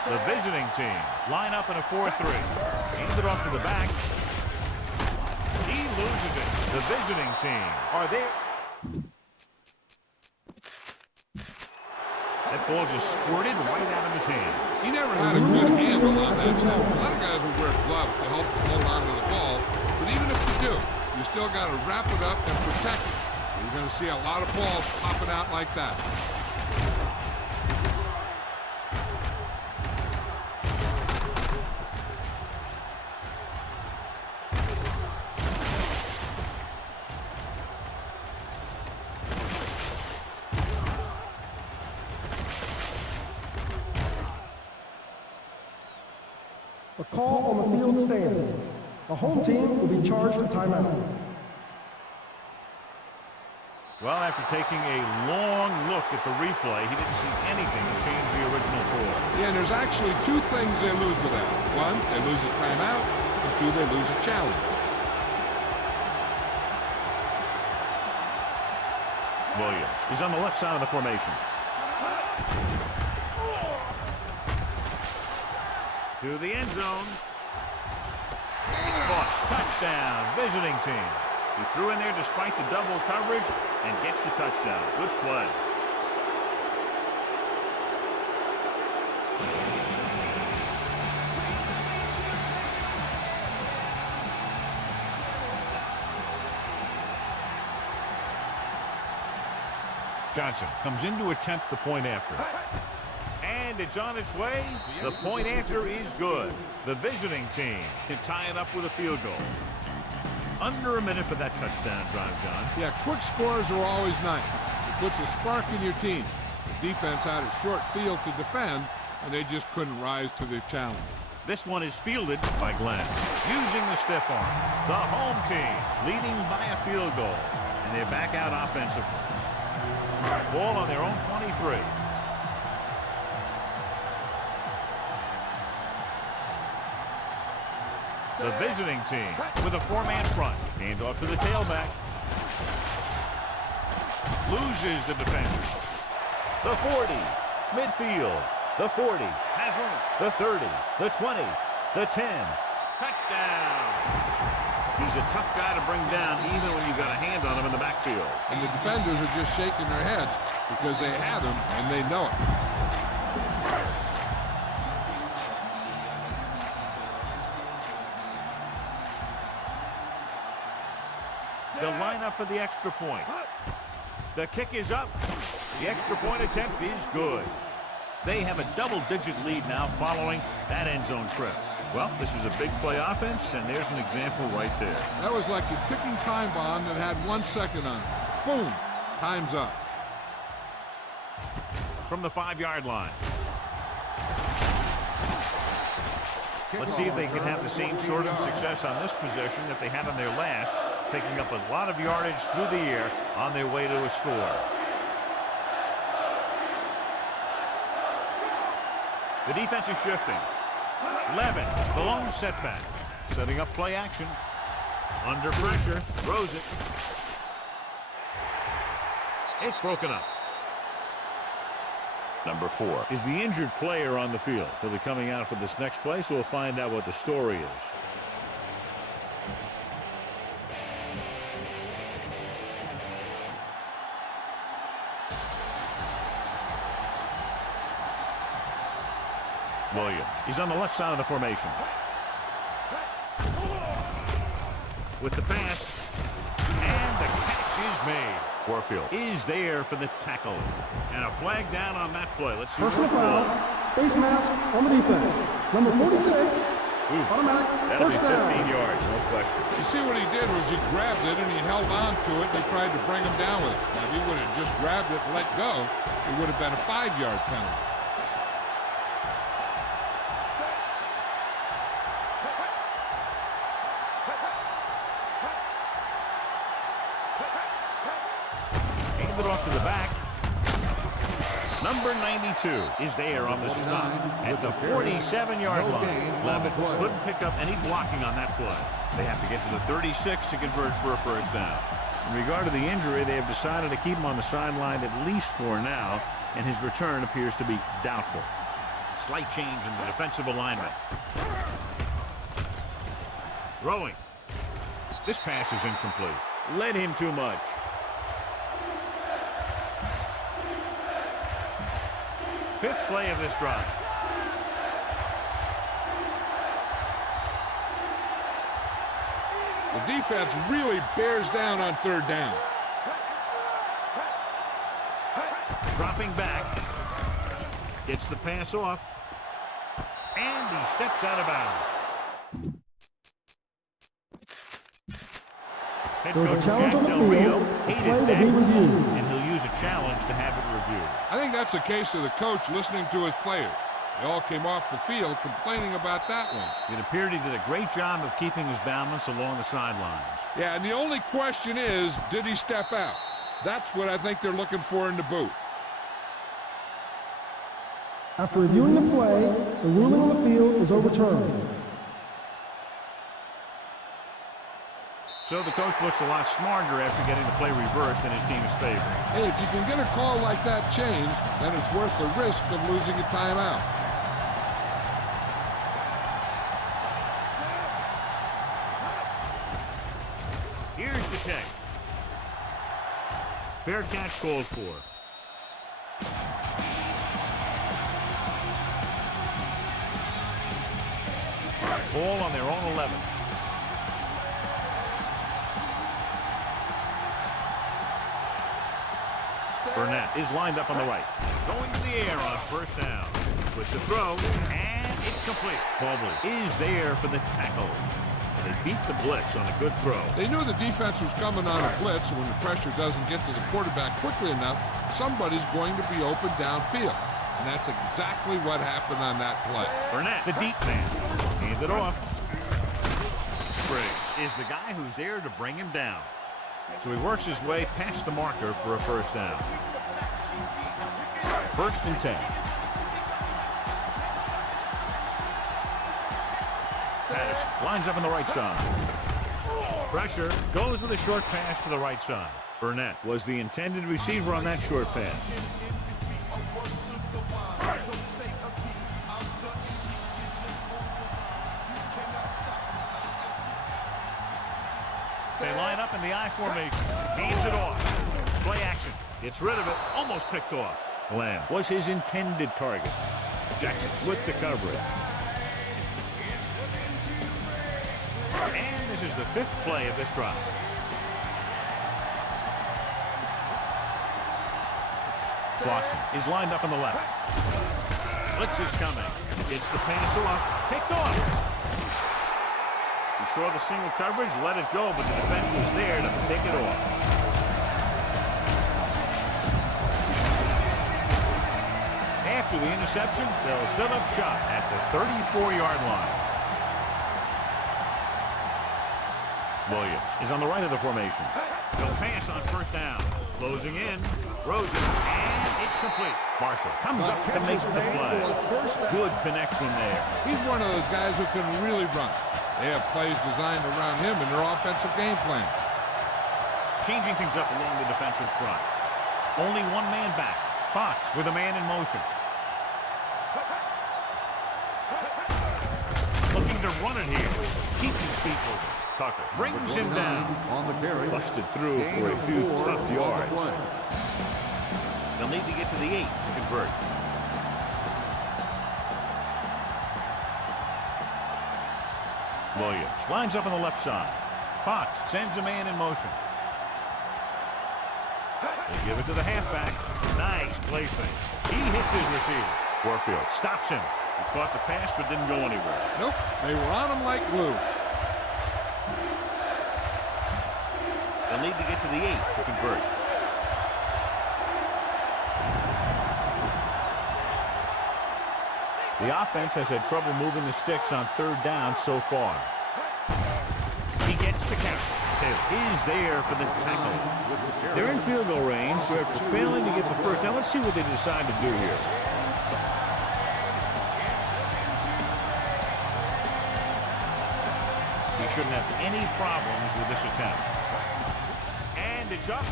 The visiting team line up in a 4-3. Hands it off to the back. He loses it. The visiting team are there. That ball just squirted right out of his hands. He never had a good handle on that too. A lot of guys will wear gloves to help hold on to the ball, but even if you do, you still got to wrap it up and protect it. You're going to see a lot of balls popping out like that. A call on the field stands. The home team will be charged a timeout. Well, after taking a long look at the replay, he didn't see anything to change the original call. Yeah, and there's actually two things they lose with that. One, they lose a timeout, and two, they lose a challenge. Williams is on the left side of the formation. To the end zone. It's caught. Touchdown, visiting team. He threw in there despite the double coverage and gets the touchdown. Good play. Johnson comes in to attempt the point after. And it's on its way. The point after is good. The visiting team can tie it up with a field goal. Under a minute for that touchdown drive, John. Yeah, quick scores are always nice. It puts a spark in your team. The defense had a short field to defend, and they just couldn't rise to the challenge. This one is fielded by Glenn. Using the stiff arm. The home team leading by a field goal. And they're back out offensively. Ball on their own 23. The visiting team with a 4-man front. Hand off to the tailback. Loses the defender. The 40. Midfield. The 40. Has room. The 30. The 20. The 10. Touchdown. He's a tough guy to bring down even when you've got a hand on him in the backfield. And the defenders are just shaking their heads because they have him and they know it. They'll line up for the extra point. The kick is up. The extra point attempt is good. They have a double-digit lead now following that end zone trip. Well, this is a big play offense, and there's an example right there. That was like a ticking time bomb that had 1 second on it. Boom! Time's up. From the 5-yard line. Let's see if they can have the same sort of success on this possession that they had on their last, picking up a lot of yardage through the air on their way to a score. The defense is shifting. Levin, the lone setback. Setting up play action. Under pressure, throws it. It's broken up. Number 4 is the injured player on the field. He'll be coming out for this next play, so we'll find out what the story is. Williams. He's on the left side of the formation. With the pass. And the catch is made. Warfield is there for the tackle. And a flag down on that play. Let's see. Personal foul. Face mask on the defense. Number 46. Automatic. That'll be First 15 down. yards, no question. You see what he did was he grabbed it and he held on to it and he tried to bring him down with it. Now, if he would have just grabbed it and let go, it would have been a 5-yard penalty. Hand it off to the back. Number 92 is there on the stop at the 47-yard line. Levitt couldn't pick up any blocking on that play. They have to get to the 36 to convert for a first down. In regard to the injury, they have decided to keep him on the sideline at least for now, and his return appears to be doubtful. Slight change in the defensive alignment. Throwing. This pass is incomplete. Led him too much. Fifth play of this drive. The defense really bears down on third down. Dropping back. Gets the pass off. And he steps out of bounds. Head There was a coach challenge Jack on the Del field. Rio The play hated will that be rule, reviewed. and he'll use a challenge to have it reviewed. I think that's a case of the coach listening to his players. They all came off the field complaining about that one. It appeared he did a great job of keeping his balance along the sidelines. Yeah, and the only question is, did he step out? That's what I think they're looking for in the booth. After reviewing the play, the ruling on the field was overturned. So the coach looks a lot smarter after getting the play reversed in his team's favor. Hey, if you can get a call like that changed, then it's worth the risk of losing a timeout. Here's the kick. Fair catch called for. Ball on their own 11. Burnett is lined up on the right. Going to the air on first down. With the throw, and it's complete. Mobley is there for the tackle. They beat the blitz on a good throw. They knew the defense was coming on a blitz, and when the pressure doesn't get to the quarterback quickly enough, somebody's going to be open downfield. And that's exactly what happened on that play. Burnett, the deep man. Hand it off. Spriggs is the guy who's there to bring him down. So he works his way past the marker for a first down. First and 10. Patterson lines up on the right side. Pressure goes with a short pass to the right side. Burnett was the intended receiver on that short pass. They line up in the I formation. Hands it off. Play action. Gets rid of it. Almost picked off. Lamb was his intended target. Jackson with the coverage. And this is the fifth play of this drive. Clausen is lined up on the left. Blitz is coming. Gets the pass off. Picked off. He saw the single coverage, let it go, but the defense was there to pick it off. After the interception, they'll set up shop at the 34-yard line. Williams is on the right of the formation. He'll pass on first down. Closing in, throws it, and it's complete. Marshall comes up to make the play. Good connection there. He's one of those guys who can really run. They have plays designed around him in their offensive game plan. Changing things up along the defensive front. Only one man back. Fox with a man in motion. Looking to run it here. Keeps his feet moving. Tucker brings him down. On the carry. Busted through for a few tough yards. They'll need to get to the 8 to convert. Williams lines up on the left side. Fox sends a man in motion. They give it to the halfback. Nice play fake. He hits his receiver. Warfield stops him. He caught the pass but didn't go anywhere. Nope, they were on him like glue. They'll need to get to the 8 to convert. The offense has had trouble moving the sticks on third down so far. He gets the count. tail is there for the tackle. They're in field goal range, so after failing to get the first down, let's see what they decide to do here. He shouldn't have any problems with this attempt. And it's up.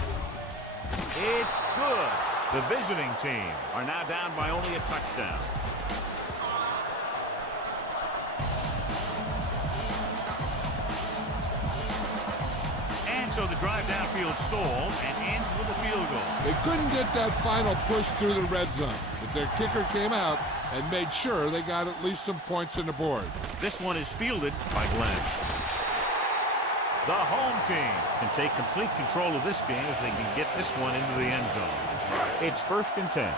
It's good. The visiting team are now down by only a touchdown. And so the drive downfield stalls and ends with a field goal. They couldn't get that final push through the red zone, but their kicker came out and made sure they got at least some points on the board. This one is fielded by Glenn. The home team can take complete control of this game if they can get this one into the end zone. It's 1st and 10.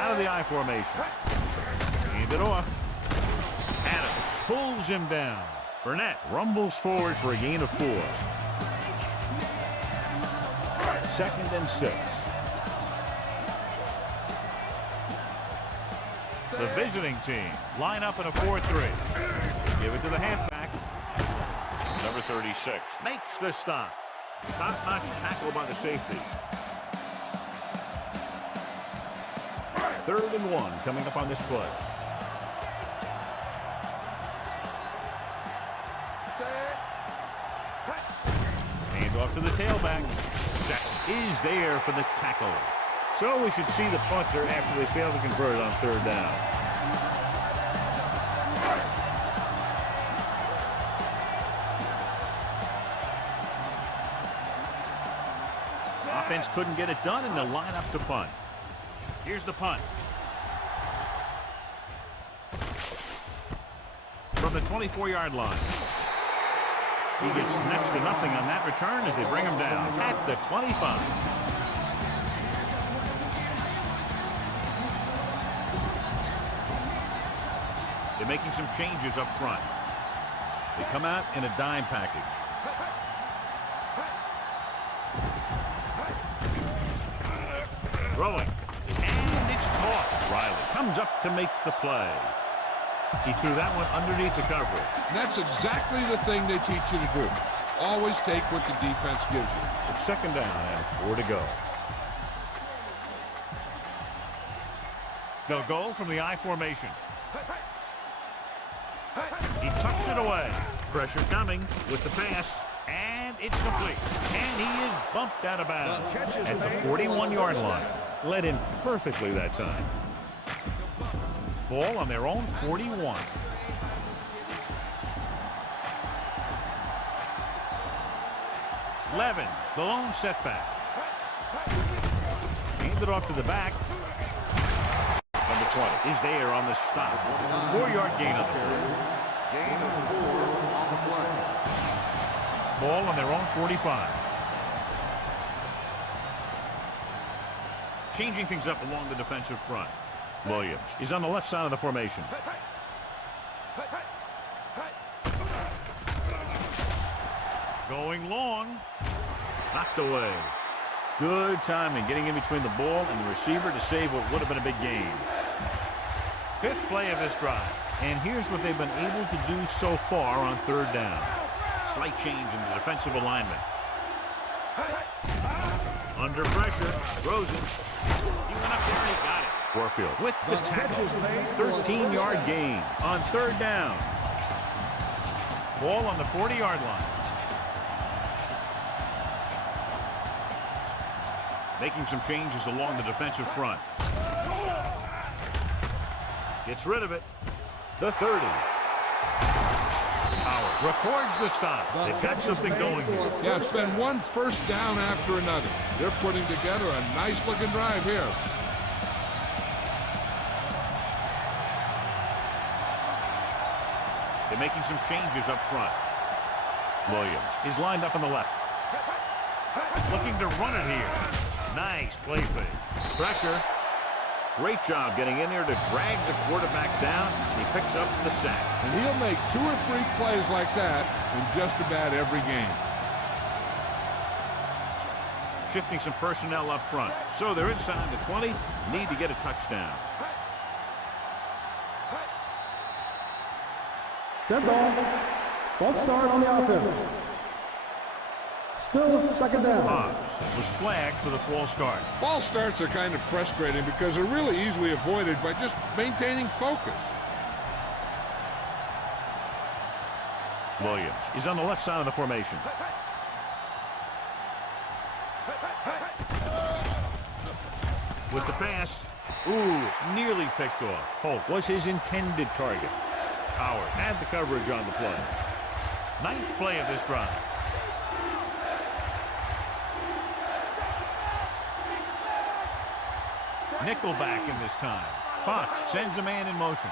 Out of the I formation. Hand it off. Adams pulls him down. Burnett rumbles forward for a gain of 4. 2nd and 6. The visiting team line up in a 4-3. Give it to the halfback. Number 36 makes the stop. Top-notch tackle by the safety. 3rd and 1 coming up on this play. Hand off to the tailback. Jackson is there for the tackle. So we should see the punter after they fail to convert it on 3rd down. Offense couldn't get it done, and they'll line up to punt. Here's the punt. From the 24-yard line. He gets next to nothing on that return as they bring him down at the 25. They're making some changes up front. They come out in a dime package. Throwing. And it's caught. Riley comes up to make the play. He threw that one underneath the coverage. And that's exactly the thing they teach you to do. Always take what the defense gives you. It's 2nd down and 4 to go. They'll go from the I formation. He tucks it away. Pressure coming with the pass. And it's complete. And he is bumped out of bounds at the 41-yard line. Led in perfectly that time. Ball on their own 41. Levin, the lone setback. Handed off to the back. Number 20 is there on the stop. 4-yard gain on the play. Gain of 4 on the play. Ball on their own 45. Changing things up along the defensive front. Williams is on the left side of the formation. Going long. Knocked away. Good timing getting in between the ball and the receiver to save what would have been a big gain. 5th play of this drive. And here's what they've been able to do so far on 3rd down. Slight change in the defensive alignment. Under pressure. Rosen. He went up there and he got it. Warfield with the tackle. 13-yard gain on 3rd down. Ball on the 40-yard line. Making some changes along the defensive front. Gets rid of it. The 30. Howard records the stop. They've got something going here. Yeah, it's been one 1st down after another. They're putting together a nice-looking drive here. They're making some changes up front. Williams is lined up on the left. Looking to run it here. Nice play fake. Pressure. Great job getting in there to drag the quarterback down. He picks up the sack. And he'll make 2 or 3 plays like that in just about every game. Shifting some personnel up front. So they're inside the 20. Need to get a touchdown. Dead ball. False start on the offense. Still second down. Hobbs was flagged for the false start. False starts are kind of frustrating because they're really easily avoided by just maintaining focus. Williams is on the left side of the formation. With the pass. Ooh, nearly picked off. Holt was his intended target. Howard had the coverage on the play. Ninth play of this drive. Nickelback in this time. Fox sends a man in motion.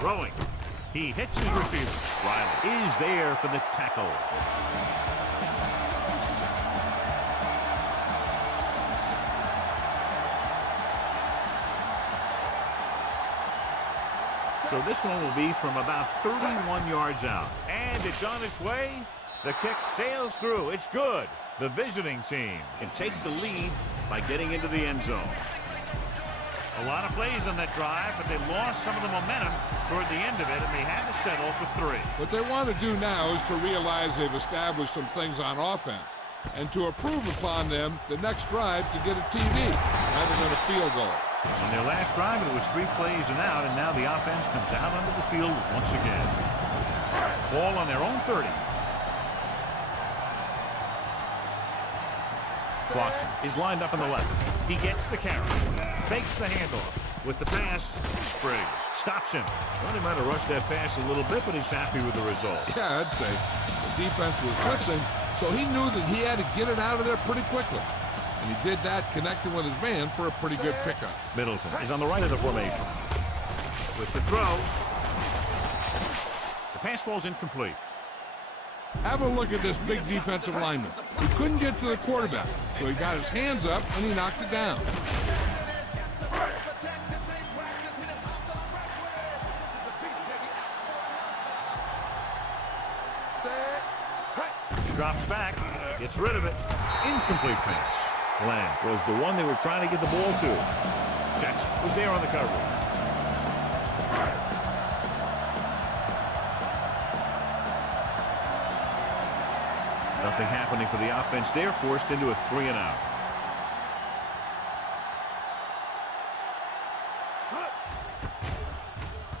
Throwing. He hits his receiver. Riley is there for the tackle. So this one will be from about 31 yards out. And it's on its way. The kick sails through. It's good. The visiting team can take the lead by getting into the end zone. A lot of plays on that drive, but they lost some of the momentum toward the end of it, and they had to settle for 3. What they want to do now is to realize they've established some things on offense and to improve upon them the next drive to get a TD rather than a field goal. On their last drive, it was 3 plays and out, and now the offense comes out onto the field once again. Ball on their own 30. Clausen is lined up on the left. He gets the carry. Fakes the handoff. With the pass, Spriggs stops him. Well, he might have rushed that pass a little bit, but he's happy with the result. Yeah, I'd say. The defense was blitzing, so he knew that he had to get it out of there pretty quickly. And he did that connecting with his man for a pretty good pickup. Middleton is on the right of the formation. With the throw. The pass falls incomplete. Have a look at this big defensive lineman. He couldn't get to the quarterback, so he got his hands up and he knocked it down. Drops back, gets rid of it. Incomplete pass. Lamb was the one they were trying to get the ball to. Jackson was there on the coverage. Nothing happening for the offense. They're forced into a 3-and-out.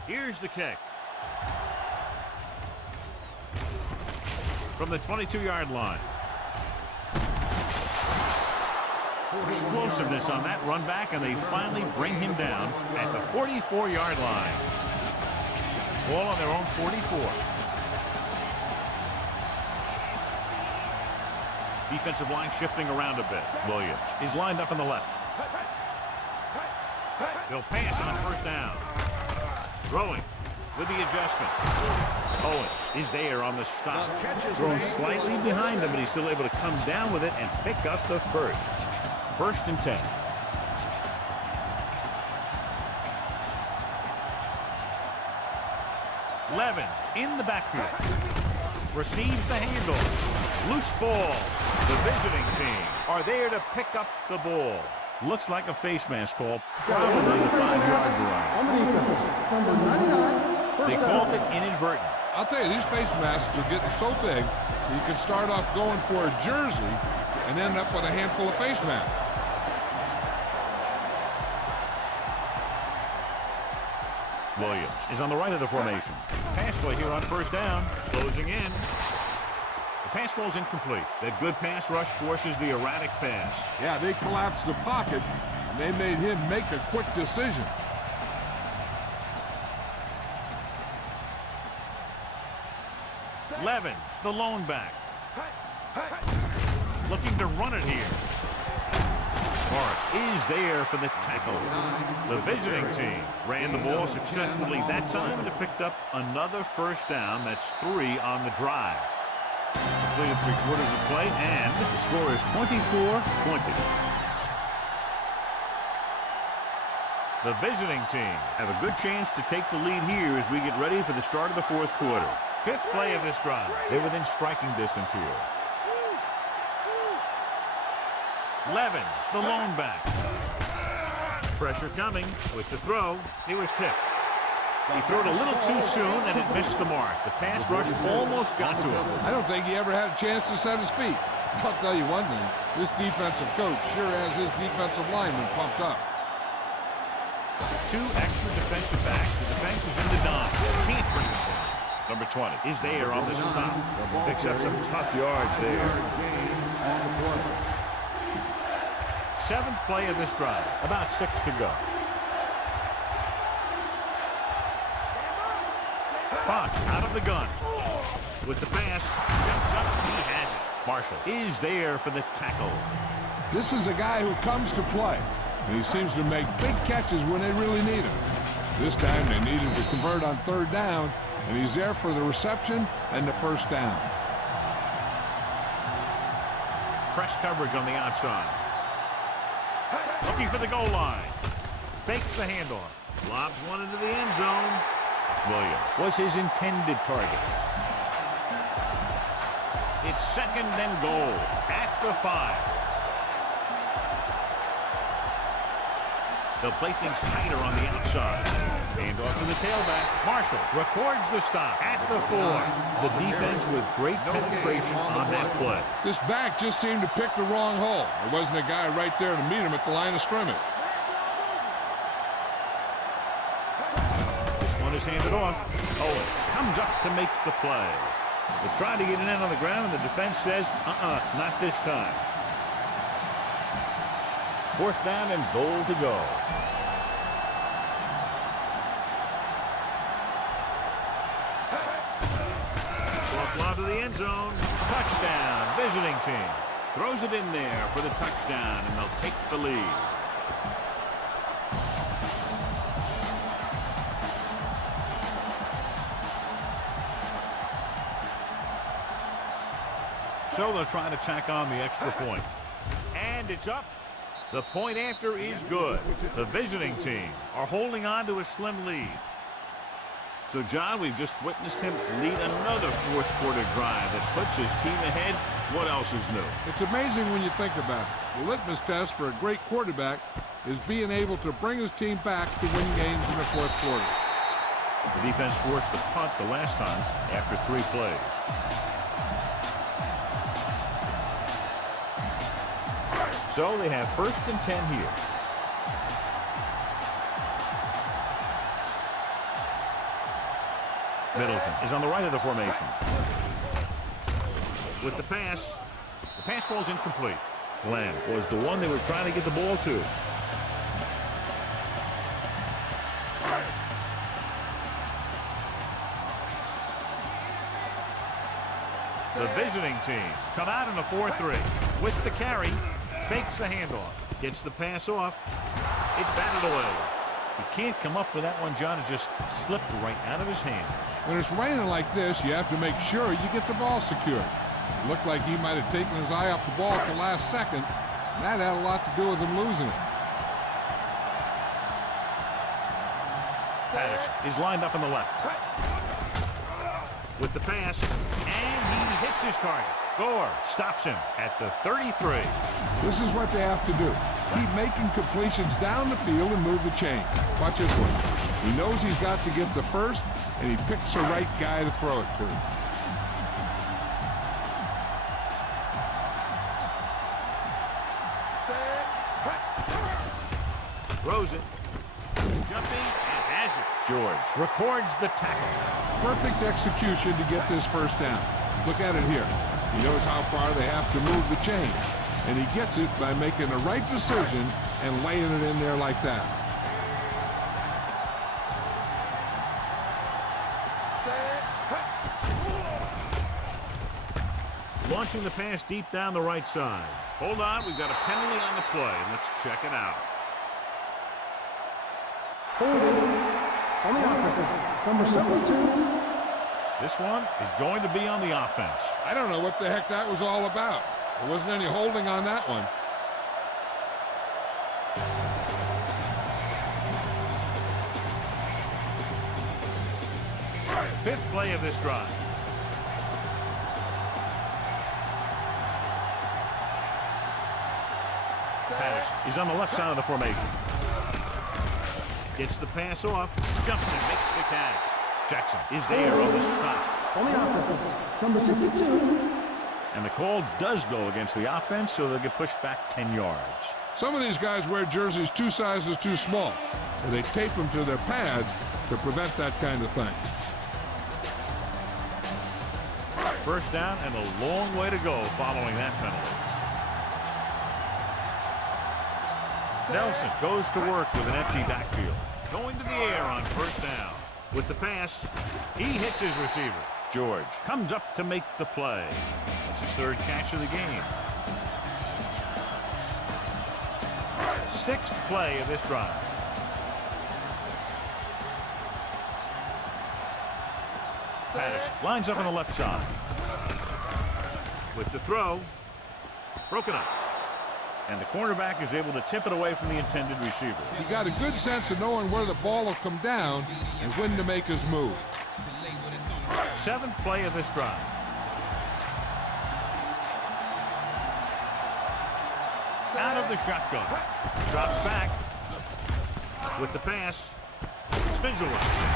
Here's the kick. From the 22-yard line. Explosiveness on that run back, and they finally bring him down at the 44-yard line. Ball on their own 44. Defensive line shifting around a bit. Williams is lined up on the left. They'll pass on first down. Throwing with the adjustment. Owens is there on the stop. Thrown slightly behind him, but he's still able to come down with it and pick up the first. 1st and 10. Levin in the backfield. Receives the handoff. Loose ball. The visiting team are there to pick up the ball. Looks like a face mask call. Probably the 5-yard line. On the defense, number 99. They called it inadvertent. I'll tell you, these face masks are getting so big that you can start off going for a jersey and end up with a handful of face masks. Williams is on the right of the formation. Pass play here on first down. Closing in. The pass falls incomplete. That good pass rush forces the erratic pass. Yeah, they collapsed the pocket, and they made him make a quick decision. Levin, the lone back. Looking to run it here. Morris is there for the tackle. The visiting team ran the ball successfully that time and picked up another first down. That's 3 on the drive. Completed 3/4 of play, and the score is 24-20. The visiting team have a good chance to take the lead here as we get ready for the start of the 4th quarter. 5th play of this drive. They're within striking distance here. Levin, the lone back. Pressure coming with the throw. He was tipped. He threw it a little too soon, and it missed the mark. The pass rush almost got to him. I don't think he ever had a chance to set his feet. I'll tell you one thing, this defensive coach sure has his defensive lineman pumped up. 2 extra defensive backs. The defense is in the dime. Can't bring them down. Number 20 is there on the stop. Picks up some tough yards there. 7th play of this drive. About 6 to go. Fox out of the gun. With the pass. Jumps up. He has it. Marshall is there for the tackle. This is a guy who comes to play, and he seems to make big catches when they really need him. This time they needed to convert on 3rd down, and he's there for the reception and the 1st down. Press coverage on the outside. Looking for the goal line. Fakes the handoff. Lobs one into the end zone. Williams was his intended target. It's 2nd and goal at the 5. They'll play things tighter on the outside. Hand off to the tailback. Marshall records the stop at the 4. The defense with great penetration on that play. This back just seemed to pick the wrong hole. There wasn't a guy right there to meet him at the line of scrimmage. This one is handed off. Owens comes up to make the play. They try to get it in on the ground, and the defense says, not this time. 4th down and goal to go. Soft lob to the end zone. Touchdown, visiting team. Throws it in there for the touchdown, and they'll take the lead. So they'll try to tack on the extra point. And it's up. The point after is good. The visiting team are holding on to a slim lead. So, John, we've just witnessed him lead another 4th quarter drive that puts his team ahead. What else is new? It's amazing when you think about it. The litmus test for a great quarterback is being able to bring his team back to win games in the 4th quarter. The defense forced the punt the last time after 3 plays. So they have 1st and 10 here. Middleton is on the right of the formation. With the pass falls incomplete. Glenn was the one they were trying to get the ball to. The visiting team come out in a 4-3 with the carry. Fakes the handoff. Gets the pass off. It's batted away. He can't come up with that one, John. It just slipped right out of his hands. When it's raining like this, you have to make sure you get the ball secured. It looked like he might have taken his eye off the ball at the last second, and that had a lot to do with him losing it. Patterson is lined up on the left. With the pass, and he hits his target. Gore stops him at the 33. This is what they have to do. Keep making completions down the field and move the chain. Watch this one. He knows he's got to get the first, and he picks the right guy to throw it to. Throws it. Jumping and has it. George records the tackle. Perfect execution to get this 1st down. Look at it here. He knows how far they have to move the chain, and he gets it by making the right decision and laying it in there like that. Launching the pass deep down the right side. Hold on, we've got a penalty on the play. Let's check it out. Holding on the offense, number 72. This one is going to be on the offense. I don't know what the heck that was all about. There wasn't any holding on that one. 5th play of this drive. Patterson is on the left side of the formation. Gets the pass off. Jumps and makes the catch. Jackson is there on the stop. On the offense, number 62. And the call does go against the offense, so they'll get pushed back 10 yards. Some of these guys wear jerseys 2 sizes too small, and they tape them to their pads to prevent that kind of thing. First down and a long way to go following that penalty. Nelson goes to work with an empty backfield. Going to the air on first down. With the pass, he hits his receiver. George comes up to make the play. That's his 3rd catch of the game. 6th play of this drive. Patterson lines up on the left side. With the throw, broken up. And the cornerback is able to tip it away from the intended receiver. He got a good sense of knowing where the ball will come down and when to make his move. 7th play of this drive. Out of the shotgun. Drops back. With the pass. Spins away.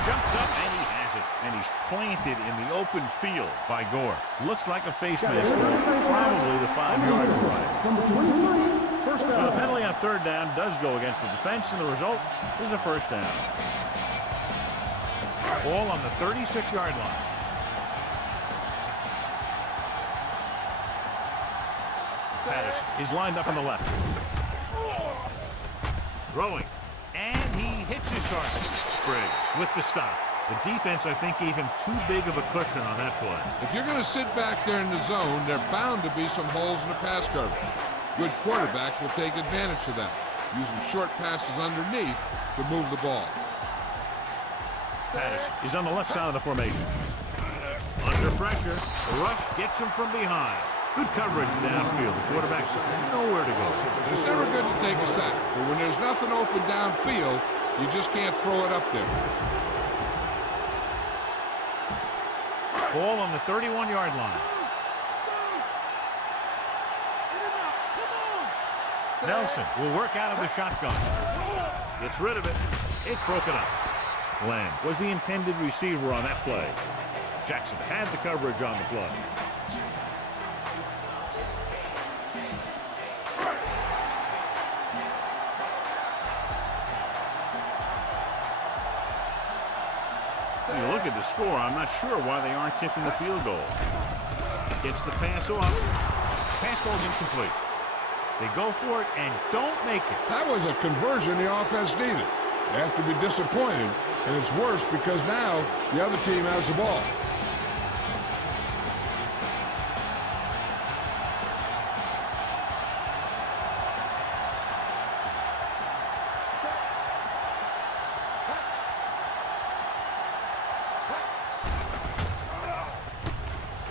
Jumps up and he has it. And he's planted in the open field by Gore. Looks like a face mask. Probably the 5-yard line. Number 23. First down. So the penalty on 3rd down does go against the defense, and the result is a first down. Ball on the 36-yard line. Patterson is lined up on the left. Throwing. And he hits his target. Spriggs with the stop. The defense, I think, gave him too big of a cushion on that play. If you're going to sit back there in the zone, there are bound to be some holes in the pass coverage. Good quarterbacks will take advantage of that, using short passes underneath to move the ball. Patterson is on the left side of the formation. Under pressure, the rush gets him from behind. Good coverage downfield. The quarterback's nowhere to go. It's never good to take a sack, but when there's nothing open downfield, you just can't throw it up there. Ball on the 31-yard line. Nelson will work out of the shotgun. Gets rid of it. It's broken up. Glenn was the intended receiver on that play. Jackson had the coverage on the play. You look at the score, I'm not sure why they aren't kicking the field goal. Gets the pass off. Pass ball's incomplete. They go for it and don't make it. That was a conversion the offense needed. They have to be disappointed, and it's worse because now the other team has the ball.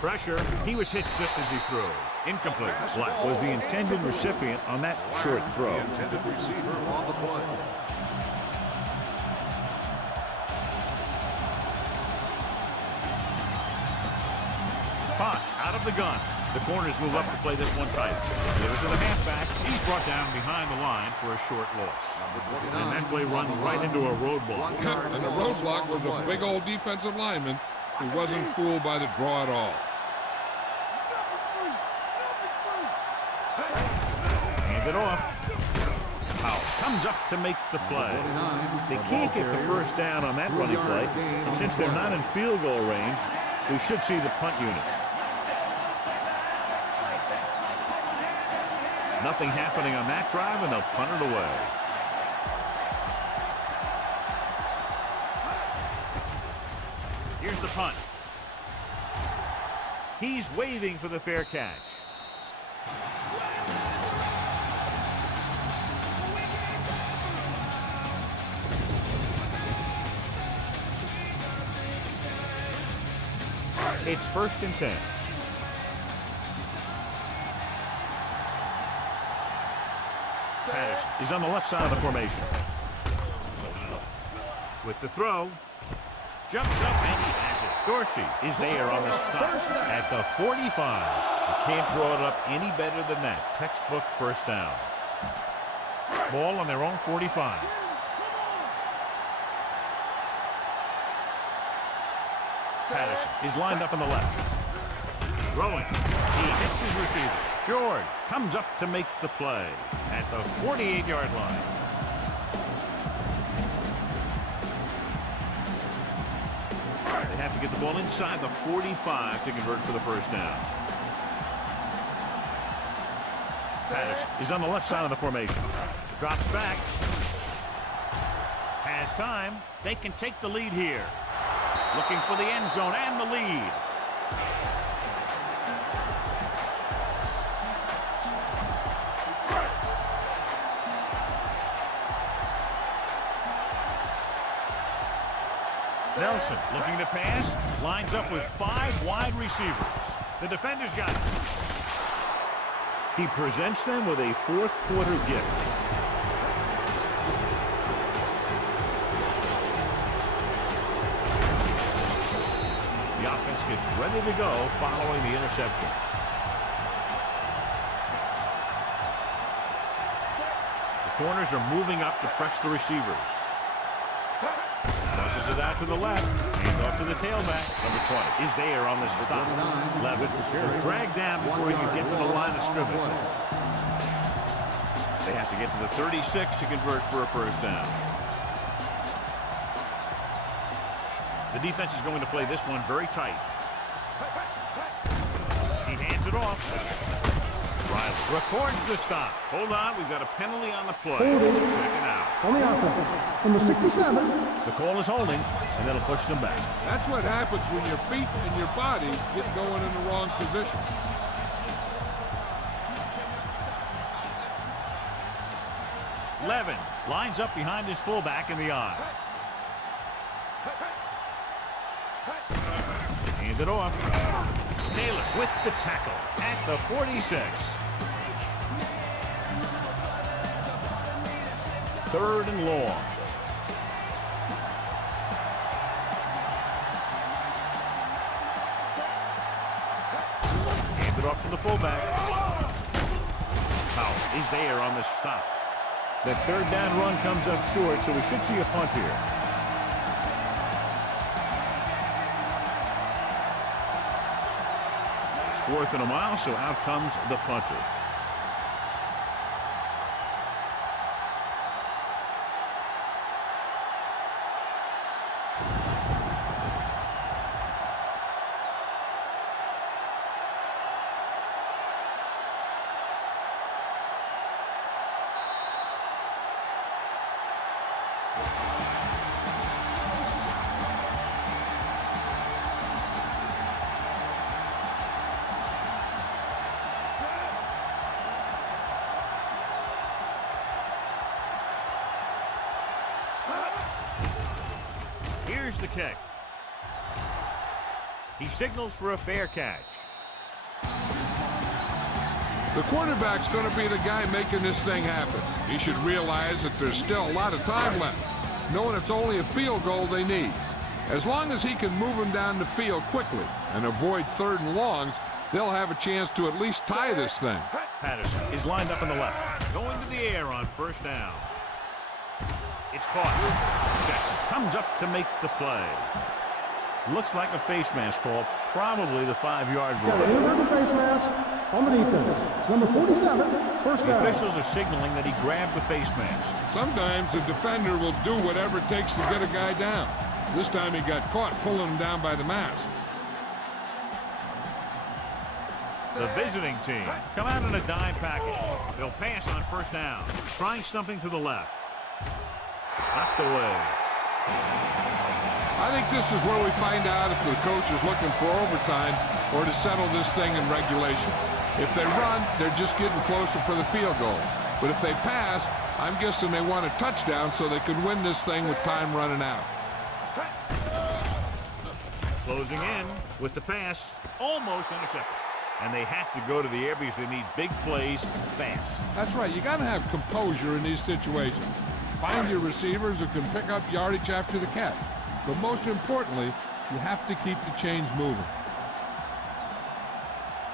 Pressure. He was hit just as he threw. Incomplete. Black was the intended recipient on that short throw. Intended receiver on the play. Pot out of the gun. The corners move up to play this one tight. Give it to the halfback. He's brought down behind the line for a short loss. And that play runs right into a roadblock. And the roadblock was a big old defensive lineman who wasn't fooled by the draw at all. Hand it off. Powell comes up to make the play. They can't get the first down on that running play. And since they're not in field goal range, we should see the punt unit. Nothing happening on that drive, and they'll punt it away. Here's the punt. He's waving for the fair catch. It's 1st and 10. Patterson is on the left side of the formation. With the throw. Jumps up and he has it. Dorsey is there on the stop at the 45. You can't draw it up any better than that. Textbook first down. Ball on their own 45. Patterson is lined up on the left. Throwing. He hits his receiver. George comes up to make the play at the 48-yard line. They have to get the ball inside the 45 to convert for the first down. Patterson is on the left side of the formation. Drops back. Has time. They can take the lead here. Looking for the end zone and the lead. Nelson looking to pass. Lines up with 5 wide receivers. The defender's got it. He presents them with a fourth quarter gift. The offense gets ready to go following the interception. The corners are moving up to press the receivers. Tosses it out to the left. Hand off to the tailback. Number 20 is there on the stop. Levitt was dragged down before he could get to the line of scrimmage. They have to get to the 36 to convert for a first down. The defense is going to play this one very tight. He hands it off. Riley records the stop. Hold on, we've got a penalty on the play. Check it out. On the offense, number 67. The call is holding, and that'll push them back. That's what happens when your feet and your body get going in the wrong position. Levin lines up behind his fullback in the eye. Hand it off. Taylor with the tackle at the 46. 3rd and long. Hand it off to the fullback. Powell is there on the stop. That 3rd down run comes up short, so we should see a punt here. It's 4th and a mile, so out comes the punter. Here's the kick. He signals for a fair catch. The quarterback's going to be the guy making this thing happen. He should realize that there's still a lot of time left, knowing it's only a field goal they need. As long as he can move them down the field quickly and avoid 3rd and longs, they'll have a chance to at least tie this thing. Patterson is lined up on the left. Going to the air on first down. It's caught. Jackson comes up to make the play. Looks like a face mask call, probably the 5-yard Got an rule. inverted face mask on the defense. Number 47, first The down. officials are signaling that he grabbed the face mask. Sometimes the defender will do whatever it takes to get a guy down. This time he got caught pulling him down by the mask. The visiting team come out in a dime package. They'll pass on first down. Trying something to the left. Knocked away. I think this is where we find out if the coach is looking for overtime or to settle this thing in regulation. If they run, they're just getting closer for the field goal. But if they pass, I'm guessing they want a touchdown so they can win this thing with time running out. Closing in with the pass. Almost intercepted. And they have to go to the air because they need big plays fast. That's right. You got to have composure in these situations. Find your receivers who can pick up yardage after the catch. But most importantly, you have to keep the chains moving.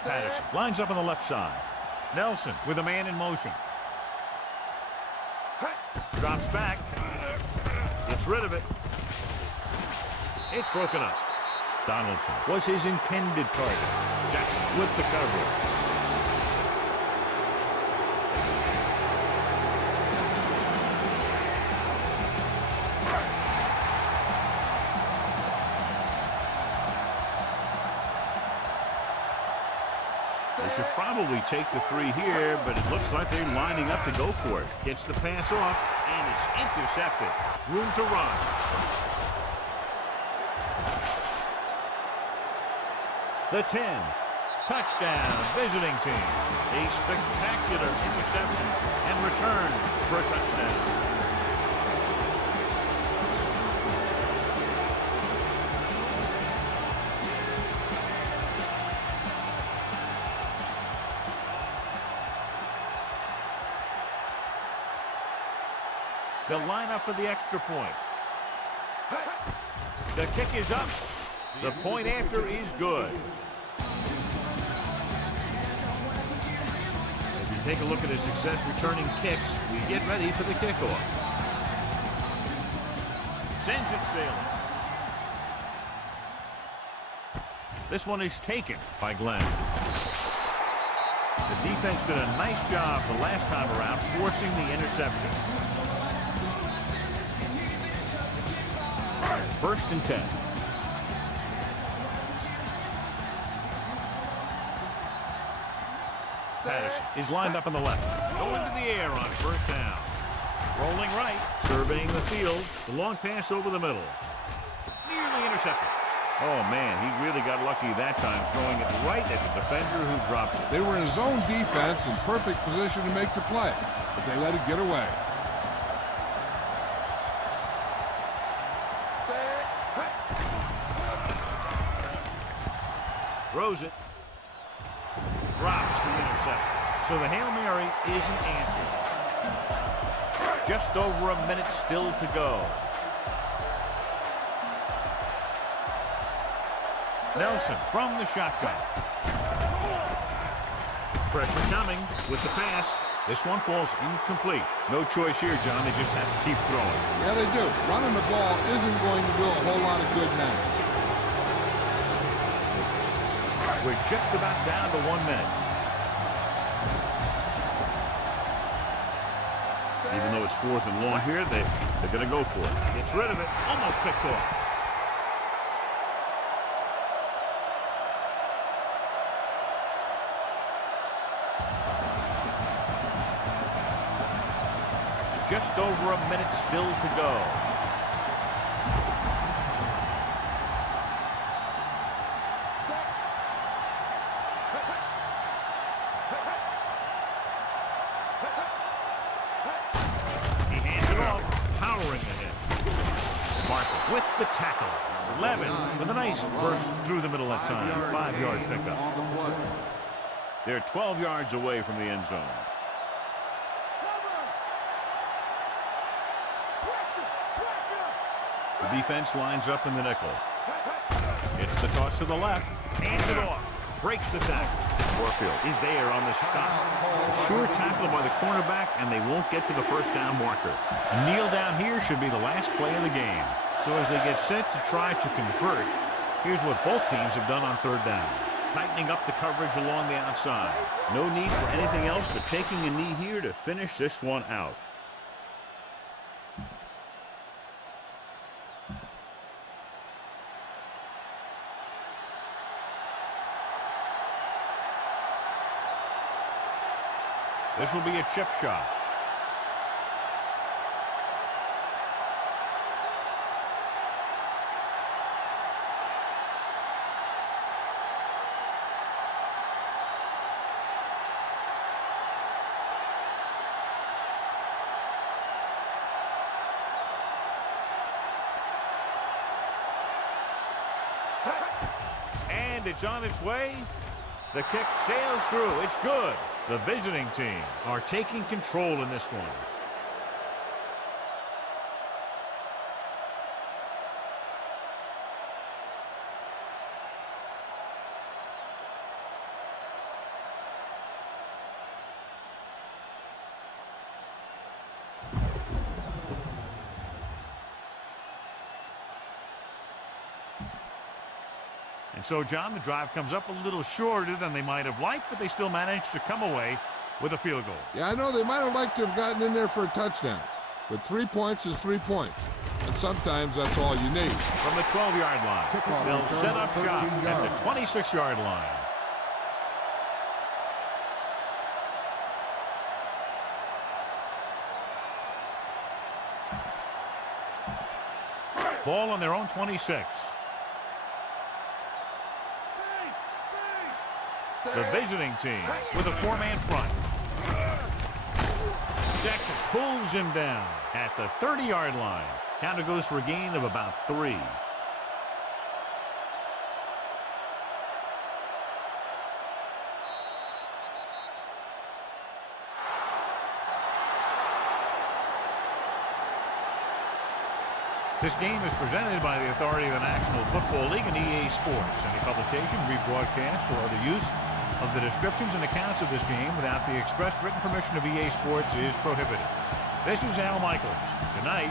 Patterson lines up on the left side. Nelson with a man in motion. Drops back. Gets rid of it. It's broken up. Donaldson was his intended target. Jackson with the coverage. They should probably take the three here, but it looks like they're lining up to go for it. Gets the pass off, and it's intercepted. Room to run. The 10. Touchdown, visiting team. A spectacular interception and return for a touchdown. They'll line up for the extra point. The kick is up. The point after is good. As we take a look at his success returning kicks, we get ready for the kickoff. Sends it sailing. This one is taken by Glenn. The defense did a nice job the last time around forcing the interception. 1st and 10. Patterson is lined up on the left. Going to the air on 1st down. Rolling right, surveying the field. The long pass over the middle. Nearly intercepted. Oh, man, he really got lucky that time, throwing it right at the defender who drops it. They were in zone defense in perfect position to make the play, but they let it get away. Throws it. Drops the interception. So the Hail Mary isn't answered. Just over a minute still to go. Nelson from the shotgun. Pressure coming with the pass. This one falls incomplete. No choice here, John. They just have to keep throwing. Yeah, they do. Running the ball isn't going to do a whole lot of good now. We're just about down to 1 minute. Even though it's 4th and long here, they're going to go for it. Gets rid of it. Almost picked off. Just over a minute still to go. With the tackle. Levin with a nice burst through the middle that time. 5-yard pickup. They're 12 yards away from the end zone. The defense lines up in the nickel. It's the toss to the left. Hands it off. Breaks the tackle. Warfield is there on the stop. A sure tackle by the cornerback, and they won't get to the 1st down marker. A kneel down here should be the last play of the game. So as they get set to try to convert, here's what both teams have done on 3rd down. Tightening up the coverage along the outside. No need for anything else but taking a knee here to finish this one out. This will be a chip shot. And it's on its way. The kick sails through. It's good. The visiting team are taking control in this one. And so, John, the drive comes up a little shorter than they might have liked, but they still managed to come away with a field goal. Yeah, I know they might have liked to have gotten in there for a touchdown, but 3 points is 3 points, and sometimes that's all you need. From the 12-yard line, Kickoff they'll return set up 13 shop at yards. the 26-yard line. Ball on their own 26. The visiting team with a 4-man front. Jackson pulls him down at the 30-yard line. Counter goes for a gain of about 3. This game is presented by the authority of the National Football League and EA Sports. Any publication, rebroadcast, or other use of the descriptions and accounts of this game without the expressed written permission of EA Sports is prohibited. This is Al Michaels. Good night.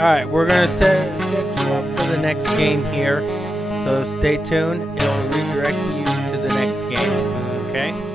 Alright, we're going to set you up for the next game here. So stay tuned. It'll redirect you to the next game. Okay?